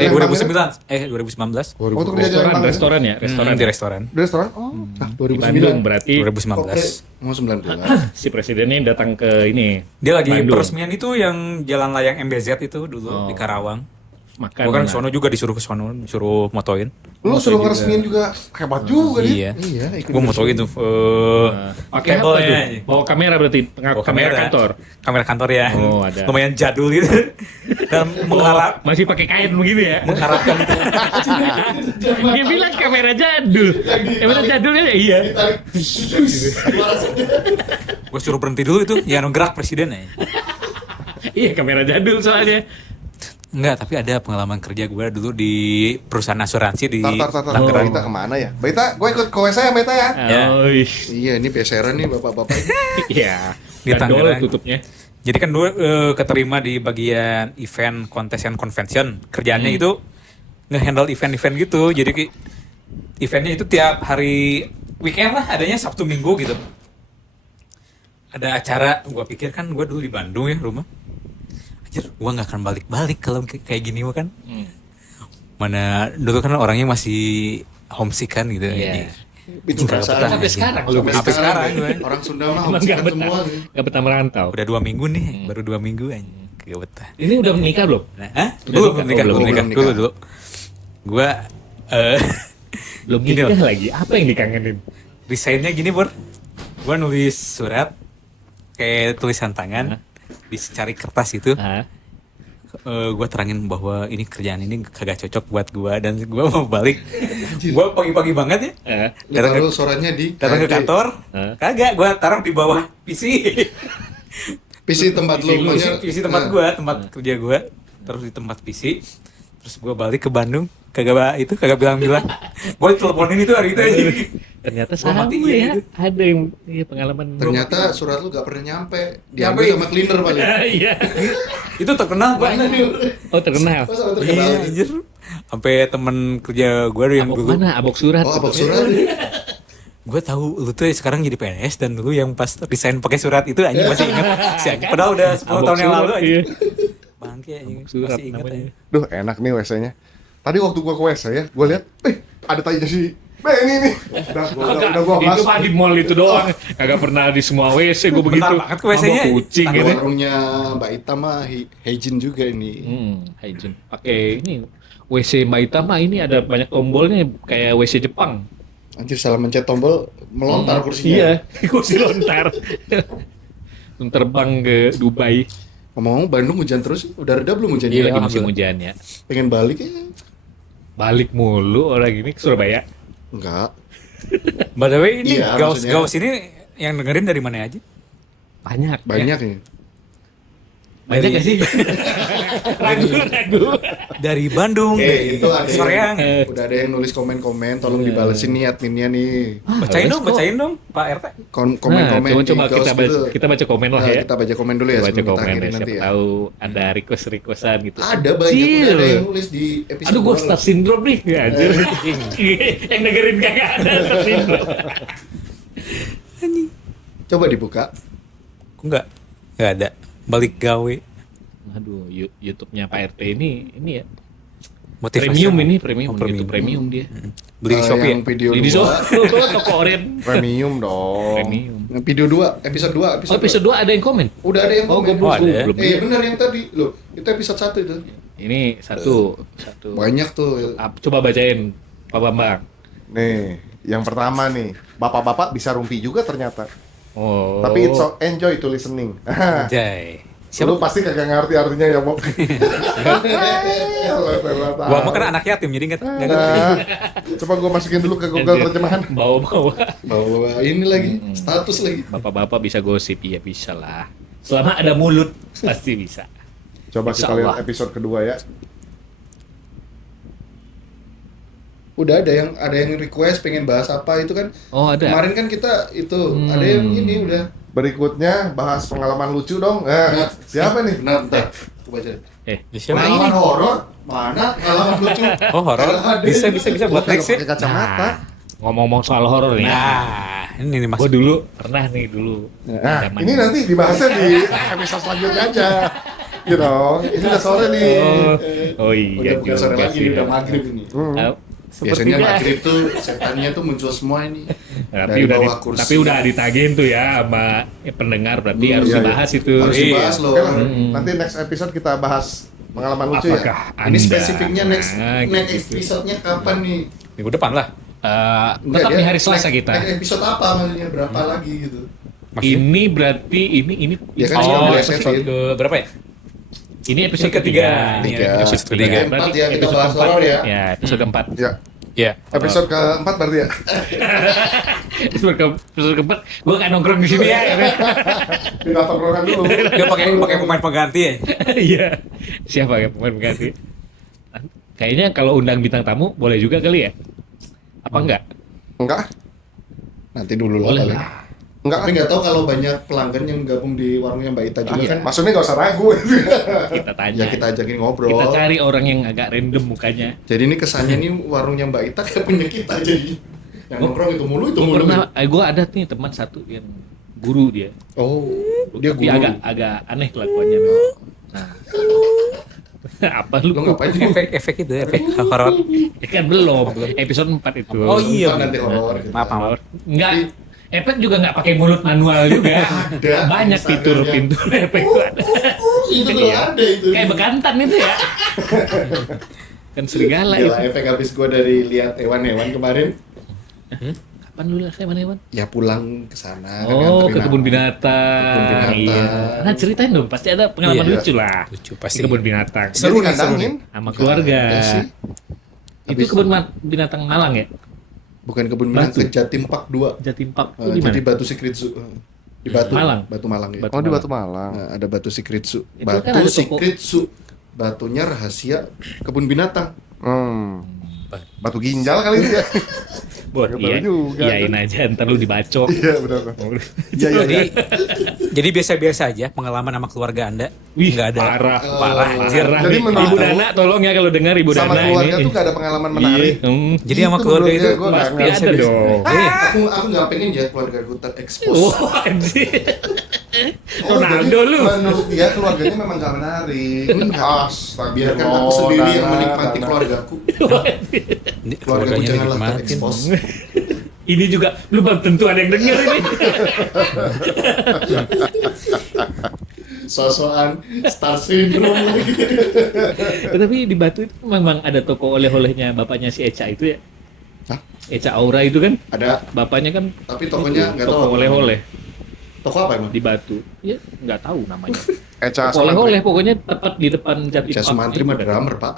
Eh Di 2019. 2019. Waktu kerja di Restoran, mana? restoran ya, restoran. Di restoran. Di restoran? Oh. Di Bandung 2009. berarti 2019. Mau 19. si presidennya datang ke ini. Dia lagi Bandung. peresmian itu yang jalan layang MBZ itu dulu Oh. di Karawang. Makan. Gue kan mana? sono juga disuruh ke sono, disuruh motoin. Lu suruh ngeresmiin juga hebat juga dia. Iya. Iya, ikut Gue motoin tuh Pakai apa tuh? Bawa kamera berarti, Bawa kamera kantor. Kamera kantor ya. Oh, ada. Lumayan jadul gitu. Dan mengharap Masih pakai kain begini ya. mengharapkan itu. Dia bilang kamera jadul. Kamera jadul ya iya. Gue suruh berhenti dulu itu, ya gerak presiden ya. Iya kamera jadul soalnya. Enggak, tapi ada pengalaman kerja gue dulu di perusahaan asuransi di Tar. Tangerang. Baita kemana ya? Baita, gue ikut ke WC ya Baita ya. Ya. Oh, Iya, ini peseran nih bapak-bapak. iya. Di Gandol Tangerang. tutupnya. Jadi kan gue keterima di bagian event, kontes and convention. Kerjaannya itu nge-handle event-event gitu. Jadi eventnya itu tiap hari weekend lah, adanya Sabtu Minggu gitu. Ada acara, gua pikir kan gua dulu di Bandung ya rumah. Anjir, gua nggak akan balik-balik kalau kayak gini mah kan. Mana dulu kan orangnya masih homesick kan gitu. Iya. Itu perasaan Sampai sekarang lu Sampai sekarang gue. Orang Sunda mah emang homesick nggak betah, semua. nggak betah merantau. Udah 2 minggu nih, baru 2 minggu aja. Kagak betah. Ini udah menikah belum? Nah, hah? Udah Belum nikah? nikah, Oh, belum nikah. belum nikah. Dulu. Gua Belum Gini nikah loh. lagi. Apa yang dikangenin? desainnya gini, Bor. Gua nulis surat kayak tulisan tangan, dicari kertas itu. Ah, Gue terangin bahwa ini kerjaan ini kagak cocok buat gue dan gue mau balik. Gue pagi-pagi banget ya Lu datang taruh ke, suratnya di datang ke KRD. kantor. Hah? Kagak, gue taruh di bawah PC. PC tempat lu maksudnya, PC tempat gue, tempat kerja gue, terus di tempat PC. Terus gue balik ke Bandung, kagak bilang-bilang. Gue teleponin itu hari itu aja. ternyata Gua sama matiin ya. gitu. Ada yang pengalaman. ternyata surat lu gak pernah nyampe. Nyampe. Diambil sama cleaner paling. Iya. Itu terkenal Mana banget. nih? Oh terkenal. Masa terkenal? Iya, anjir. Sampai temen kerja gue yang Abok dulu. mana? Abok surat. Oh, abang surat. Gue tahu lu tuh sekarang jadi PNS dan dulu yang pas desain pakai surat itu anjing masih ingat. Si anjing padahal udah 10 Abok tahun yang surat, lalu iya. anjing. Bangke anjing Surat masih ingat namanya. anjing. Duh, enak nih WC-nya. Tadi waktu gua ke WC ya, gua lihat, ada tainya si Benny nih. Udah gua Itu masuk. mah di mall itu doang. Kagak pernah di semua WC gue begitu. banget ke WC-nya. Sama kucing Ada gitu. warungnya Mbak Ita mah hygiene juga ini. Hygiene. Pakai ini WC Mbak Ita mah ini ada banyak tombolnya kayak WC Jepang. Anjir salah mencet tombol melontar kursinya. Iya, kursi lontar. Terbang ke Dubai. Ngomong-ngomong Bandung hujan terus, udah reda belum hujannya? Iya, lagi musim hujan ya. Pengen balik ya? Balik mulu orang ini ke Surabaya. Enggak. By the way ini Iya, gaus ini yang dengerin dari mana aja? Banyak. Banyak Ya. nih. Banyak gak sih? Ragu. Dari Bandung, Itu ada Soreang. yang, udah ada yang nulis komen-komen, tolong dibalesin nih adminnya nih. Bacain dong, Pak RT. Komen-komen Nah, di coba Ghost kita baca komen lah Nah, ya. kita baca komen dulu ya Baca sebelum kita komen akhirin ya, nanti siapa ya. tahu ada request-requestan gitu. Ada banyak, udah ada yang nulis di episode. Aduh, gue awal. star syndrome nih. Ya, anjir. Yang dengerin kagak ada star syndrome. Coba dibuka. Enggak ada. Balik gawe. Aduh, YouTube-nya Pak RT ini ya. Motivasi. Premium, Oh, YouTube premium dia. Beli di Shopee ya? Yang video Di 2. toko orien. Premium dong. Premium. Yang video 2, episode 2, Oh, episode 2 ada yang komen. Udah ada yang Oh, gue komen. ada. belum. Iya benar yang tadi. Loh, itu episode 1 itu. Ini satu. Banyak tuh. Coba bacain Pak Bambang. Nih, yang pertama nih, bapak-bapak bisa rumpi juga ternyata. Oh. Tapi it's so enjoy to listening. Jai. Lu pasti kagak ngerti artinya ya, Bok. Gua mah kan anak yatim jadi enggak ngerti. Coba gua masukin dulu ke Google terjemahan. Bawa-bawa. Bawa ini lagi, status lagi. Bapak-bapak bisa gosip, iya bisa lah. Selama ada mulut pasti bisa. Coba Insya kita lihat Allah. episode kedua ya. Udah ada yang request pengen bahas apa itu kan. Oh, ada. Kemarin kan kita itu ada yang ini udah. Berikutnya bahas pengalaman lucu dong. Siapa nih? Benar, bentar. Aku baca. Siapa Pengalaman ini? horor? Mana pengalaman lucu? Oh, horor. Ada. Bisa buat Kagak next ya. pakai kacamata. Ngomong-ngomong soal horor nih. Nah, ini Gue Mas. dulu pernah nih dulu. Nah, Zaman- ini nanti dibahasnya di episode selanjutnya aja. You know, ini udah sore nih. Oh iya Udah bukan sore juga lagi, sih. ini udah maghrib ini. Biasanya Sepertinya. maghrib tuh setannya tuh muncul semua ini. Tapi Dari udah bawah kursi. tapi udah ditagihin tuh ya sama pendengar berarti harus iya, dibahas itu. Harus Iya. dibahas loh. Oke lah, nanti next episode kita bahas pengalaman lucu Apakah ya. Ini Anda- spesifiknya next gitu. episode-nya kapan nih? Minggu depan lah. Tetap di hari Selasa kita. Next episode apa maksudnya? Berapa lagi gitu? Ini berarti ini Ya kan Oh, sudah episode Kevin. ke berapa ya? ini episode Ini ketiga. Ini Tiga. episode Tiga. ketiga. Empat Berarti ya, kita episode bahas keempat. horor ya. Ya, episode keempat. Ya. Iya. Episode keempat berarti ya. Episode keempat, gue gak nongkrong di sini ya. Kita tongkrongan dulu. Dia pakai pemain pengganti ya. Iya. Siapa ya pemain pengganti? Kayaknya kalau undang bintang tamu boleh juga kali ya? Apa enggak? Enggak, Nanti dulu lah Boleh paling. lah. enggak. Tapi nggak tahu kalau banyak pelanggan yang gabung di warungnya Mbak Ita juga Iya. kan. Maksudnya nggak usah ragu. Kita tanya. Ya kita ajakin ngobrol. Kita cari orang yang agak random mukanya. Jadi ini kesannya nih warungnya Mbak Ita kayak punya kita jadi. Yang nongkrong itu mulu Gua pernah, gue ada nih teman satu yang guru dia. Oh, dia Tapi guru. agak aneh kelakuannya. Nah, apa lu? Lu ngapain sih? Efek itu, efek horor. Kan belum. Episode 4 itu. Oh iya, Ntar nanti horor gitu. Maaf. Enggak. Efek juga nggak pakai mulut manual juga. Ada. Banyak Instagramnya. fitur efek tuh ada. Itu tuh ada itu. Kayak bekantan itu ya. Kan serigala itu. Gila, efek habis gua dari lihat hewan-hewan kemarin. Kapan lu lihat hewan-hewan? Ya pulang ke sana kan Oh, nganterin ke kebun anak. binatang. Kebun binatang. Iya. Nah, ceritain dong, pasti ada pengalaman Iya. lucu lah. Lucu Di pasti. kebun binatang. Seru nih, seru dikandangin. Sama keluarga. Nggak ada sih. Itu Habis- kebun binatang Malang ya? Bukan kebun binatang, Batu. ke Jatim Park 2. Jatim Park itu di Jadi mana? Batu Secret Zoo. Di Batu. Malang? Batu Malang ya. Batu Oh di Malang. Batu Malang. Nah, ada Batu Secret Zoo. Itu kan Batu ada toko- Secret Zoo. Batunya rahasia kebun binatang. Batu ginjal kali itu ya. Buat Nggak tahu iya, juga, iyain aja ntar lu dibacok. Iya benar. Iya iya. Jadi jadi biasa-biasa aja pengalaman sama keluarga Anda. Wih, Nggak ada. parah. Parah, anjir. Parah Jadi nih. menurut Ibu aku- Dana tolong ya kalau dengar Ibu Sama Dana keluarga ini. tuh gak ada pengalaman menarik. Iya, Jadi sama Itu keluarga menurutnya itu gua nggak pasti ngerti. ada dong. Aku nggak pengen ya keluarga gue terekspos. Oh, anjir. Oh, Ronaldo jadi lu. Menurut dia keluarganya memang gak menarik. Biarkan aku sendiri yang menikmati keluargaku. Ini Keluargaku keluarganya janganlah nikmatin. terekspos. Ini juga lu belum tentu ada yang denger ini. Sosokan star syndrome lagi. Tapi di Batu itu memang ada toko oleh-olehnya bapaknya si Eca itu ya. Hah? Eca Aura itu kan Ada, bapaknya kan tapi tokonya nggak tahu. toko oleh-oleh Toko apa emang? di Batu. Ya nggak tahu namanya. Eca Toko oleh-oleh pokoknya tepat di depan Jatim Eca Park. Sumantri mah drummer, Pak.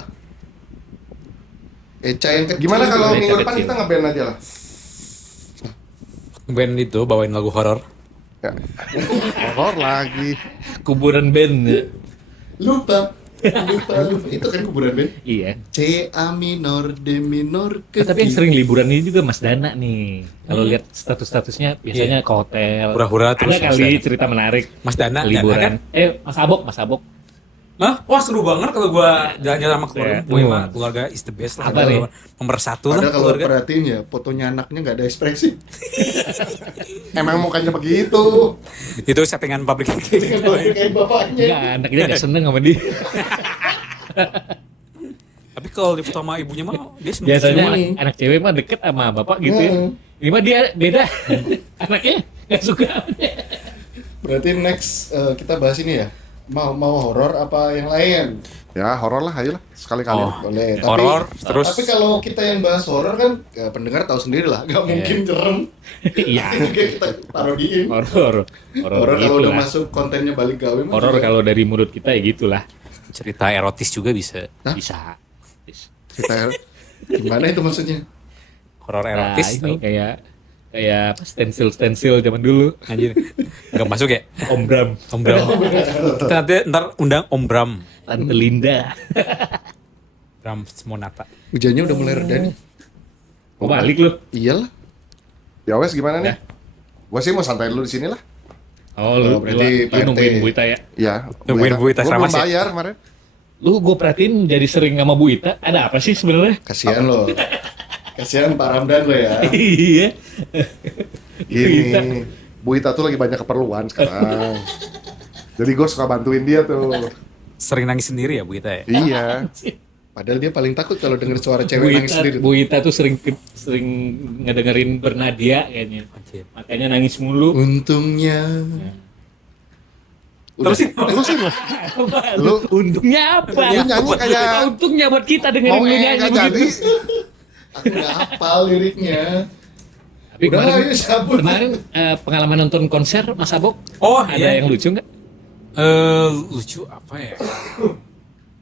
Eca yang kecil. Gimana kalau Eca minggu depan kecil. kita ngeband aja lah? Band itu bawain lagu horor. Ya. Horor lagi. Kuburan band. Ya. Lupa. Itu kan kuburan band. Iya. C A minor D minor Tapi yang sering liburan ini juga Mas Dana nih. Kalau lihat status-statusnya biasanya ke hotel. Hura-hura terus Ada Mas kali Dana. cerita menarik. Mas Dana, Liburan. Mas Abok. Hah? Wah seru banget kalau gua jalan-jalan sama keluarga. Ya. Boy mah keluarga is the best lah. Apa nih? Nomor satu Padahal lah kalau keluarga. perhatiin ya, fotonya anaknya nggak ada ekspresi. Emang mukanya begitu. Itu settingan pabrik. Kayak bapaknya. Enggak, anaknya nggak seneng sama dia. Tapi kalau di foto sama ibunya mah dia seneng. Biasanya Cuma- anak cewek mah deket sama bapak gitu ya. Ini mah dia beda. Anaknya nggak suka. Berarti next kita bahas ini ya. Mau horor apa yang lain? Ya horor lah, ayo lah sekali-kali. Oh. Boleh. Horor, terus Tapi kalau kita yang bahas horor kan pendengar tahu sendiri lah, nggak mungkin jerem. Iya. Mungkin kita parodiin. Horor. Horor kalau udah gitulah. masuk kontennya balik gawe mah Horor juga. kalau dari mulut kita ya gitulah. cerita erotis juga bisa. Hah? Bisa. Kita gimana itu maksudnya? Horor Nah, erotis. ini kayak apa, stensil zaman dulu. Anjir. Enggak masuk ya? Om Bram, Om Bram. Kita nanti ntar undang Om Bram. Tante Linda. Bram Monata. Hujannya udah mulai reda nih. Mau balik lu? Iyalah. Ya wes gimana nih? Ya. Gua sih mau santai dulu di sini lah. Oh, Oh, berarti lu nungguin PRT. Bu Ita ya? Ya. Nungguin Bu Ita Gua Seramas belum ya? bayar kemarin. Lu gue perhatiin jadi sering sama Bu Ita. Ada apa sih sebenarnya? Kasihan lo. Kasihan Pak Ramdan lo ya. Iya. Gini, Bu Ita tuh lagi banyak keperluan sekarang. Jadi gue suka bantuin dia tuh. Sering nangis sendiri ya Bu Ita ya? Iya. Padahal dia paling takut kalau denger suara Bu cewek nangis Ita, sendiri. Bu Ita tuh sering ngedengerin Bernadia kayaknya. Anjir. Makanya nangis mulu. Untungnya. Terusin. Terusin lah. Apa? Lu- Untungnya apa? Lu nyanyi kayak Untungnya buat kita dengerin mau lu nyanyi nggak begitu. jadi. Aku nggak hafal liriknya. Tapi Udah, kemarin, ayo cabut. kemarin pengalaman nonton konser Mas Abok, Oh ada iya. yang lucu nggak? Lucu apa ya?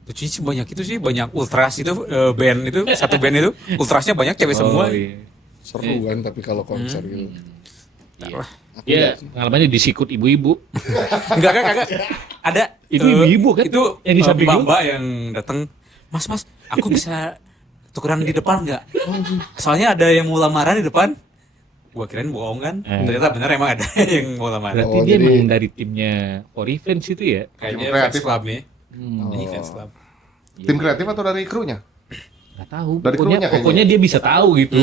Lucunya sih banyak itu sih, banyak ultras itu band itu, satu band itu ultrasnya banyak cewek semua. iya. Seru kan tapi kalau konser gitu. Iya. Iya, pengalamannya disikut ibu-ibu. Enggak, ada Itu ibu-ibu kan? Itu Yang di samping lu? mbak yang datang, Mas, aku bisa tukeran di depan nggak? Soalnya ada yang mau lamaran di depan. Gua kirain bohong kan, ternyata benar emang ada yang mau lamaran. Berarti Oh, dia jadi- emang dari timnya Orifans itu ya? Kayaknya Tim fans kreatif. club nih. Hmm. Ini fans club. Tim kreatif atau dari krunya? Nggak tahu. Dari Pokoknya, krunya kayaknya. pokoknya dia bisa tahu gitu.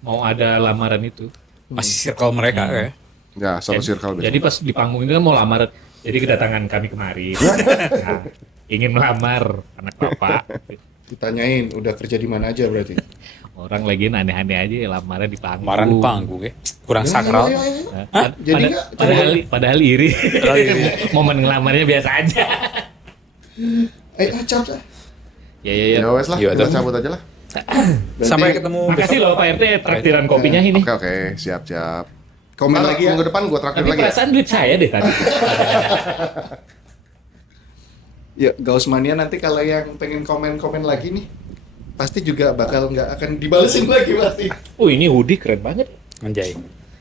mau ada lamaran itu. Masih circle mereka ya. Ya, satu circle Jadi pas di panggung itu kan mau lamaran. Jadi kedatangan kami kemari. Nah, ingin melamar anak bapak. Ditanyain udah kerja di mana aja berarti. Orang lagi aneh-aneh aja lamaran di panggung. Lamaran di panggung ya. Kurang sakral. Nah, Jadi pada- nggak? padahal iri. Momen ngelamarnya biasa aja. Cap lah. Ya. Ya wes lah, Iya, kita tuh. cabut aja lah. Sampai ketemu Makasih loh Pak RT traktiran kopinya ini. Oke, siap. Komen Ntar lagi ya. minggu depan gua traktir Tapi lagi ya. perasaan duit saya deh tadi. Ya, Gausmania nanti kalau yang pengen komen-komen lagi nih, pasti juga bakal nggak akan dibalesin lagi pasti. Oh ini hoodie keren banget. Anjay.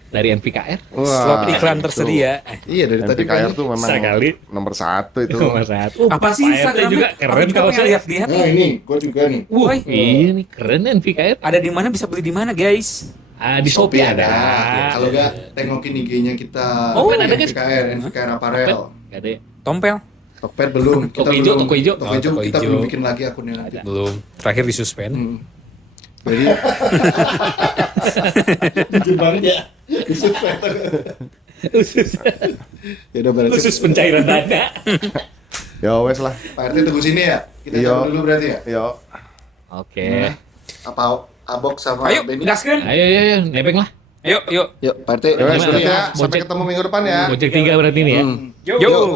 Dari NPKR. Slot iklan tersedia. Iya dari tadi NPKR pengen. tuh memang Sekali. nomor 1 itu. Nomor 1. Apa sih Pak RT Instagramnya? juga keren kalau saya. lihat-lihat. Nah ini, gue juga nih. Wah, Woi. iya nih keren NPKR. Ada di mana bisa beli di mana guys? Ah, di Shopee ada. Kalau nggak tengokin IG-nya kita. Oh, kan ada kan? NVKR Apparel. Gak ada. Tompel? Tokped belum. Toko hijau, toko hijau. Toko hijau Toko kita hijau. belum bikin lagi akunnya nanti. Belum. Terakhir disuspend. Jadi jujur banget ya. Usus. Ya udah berarti. Usus pencairan dana. Ya wes lah. Pak RT tunggu sini ya. Kita Iya. cabut dulu berarti ya. Yo. Oke. Apa Abok sama Ayo, Benny? gaskan. Ayo, nebeng lah. Yuk. Yuk, Pak RT. Ya wes, Gimana? berarti ya. Sampai Gojek. ketemu minggu depan ya. Gojek 3 berarti ini ya. Hmm. Yuk.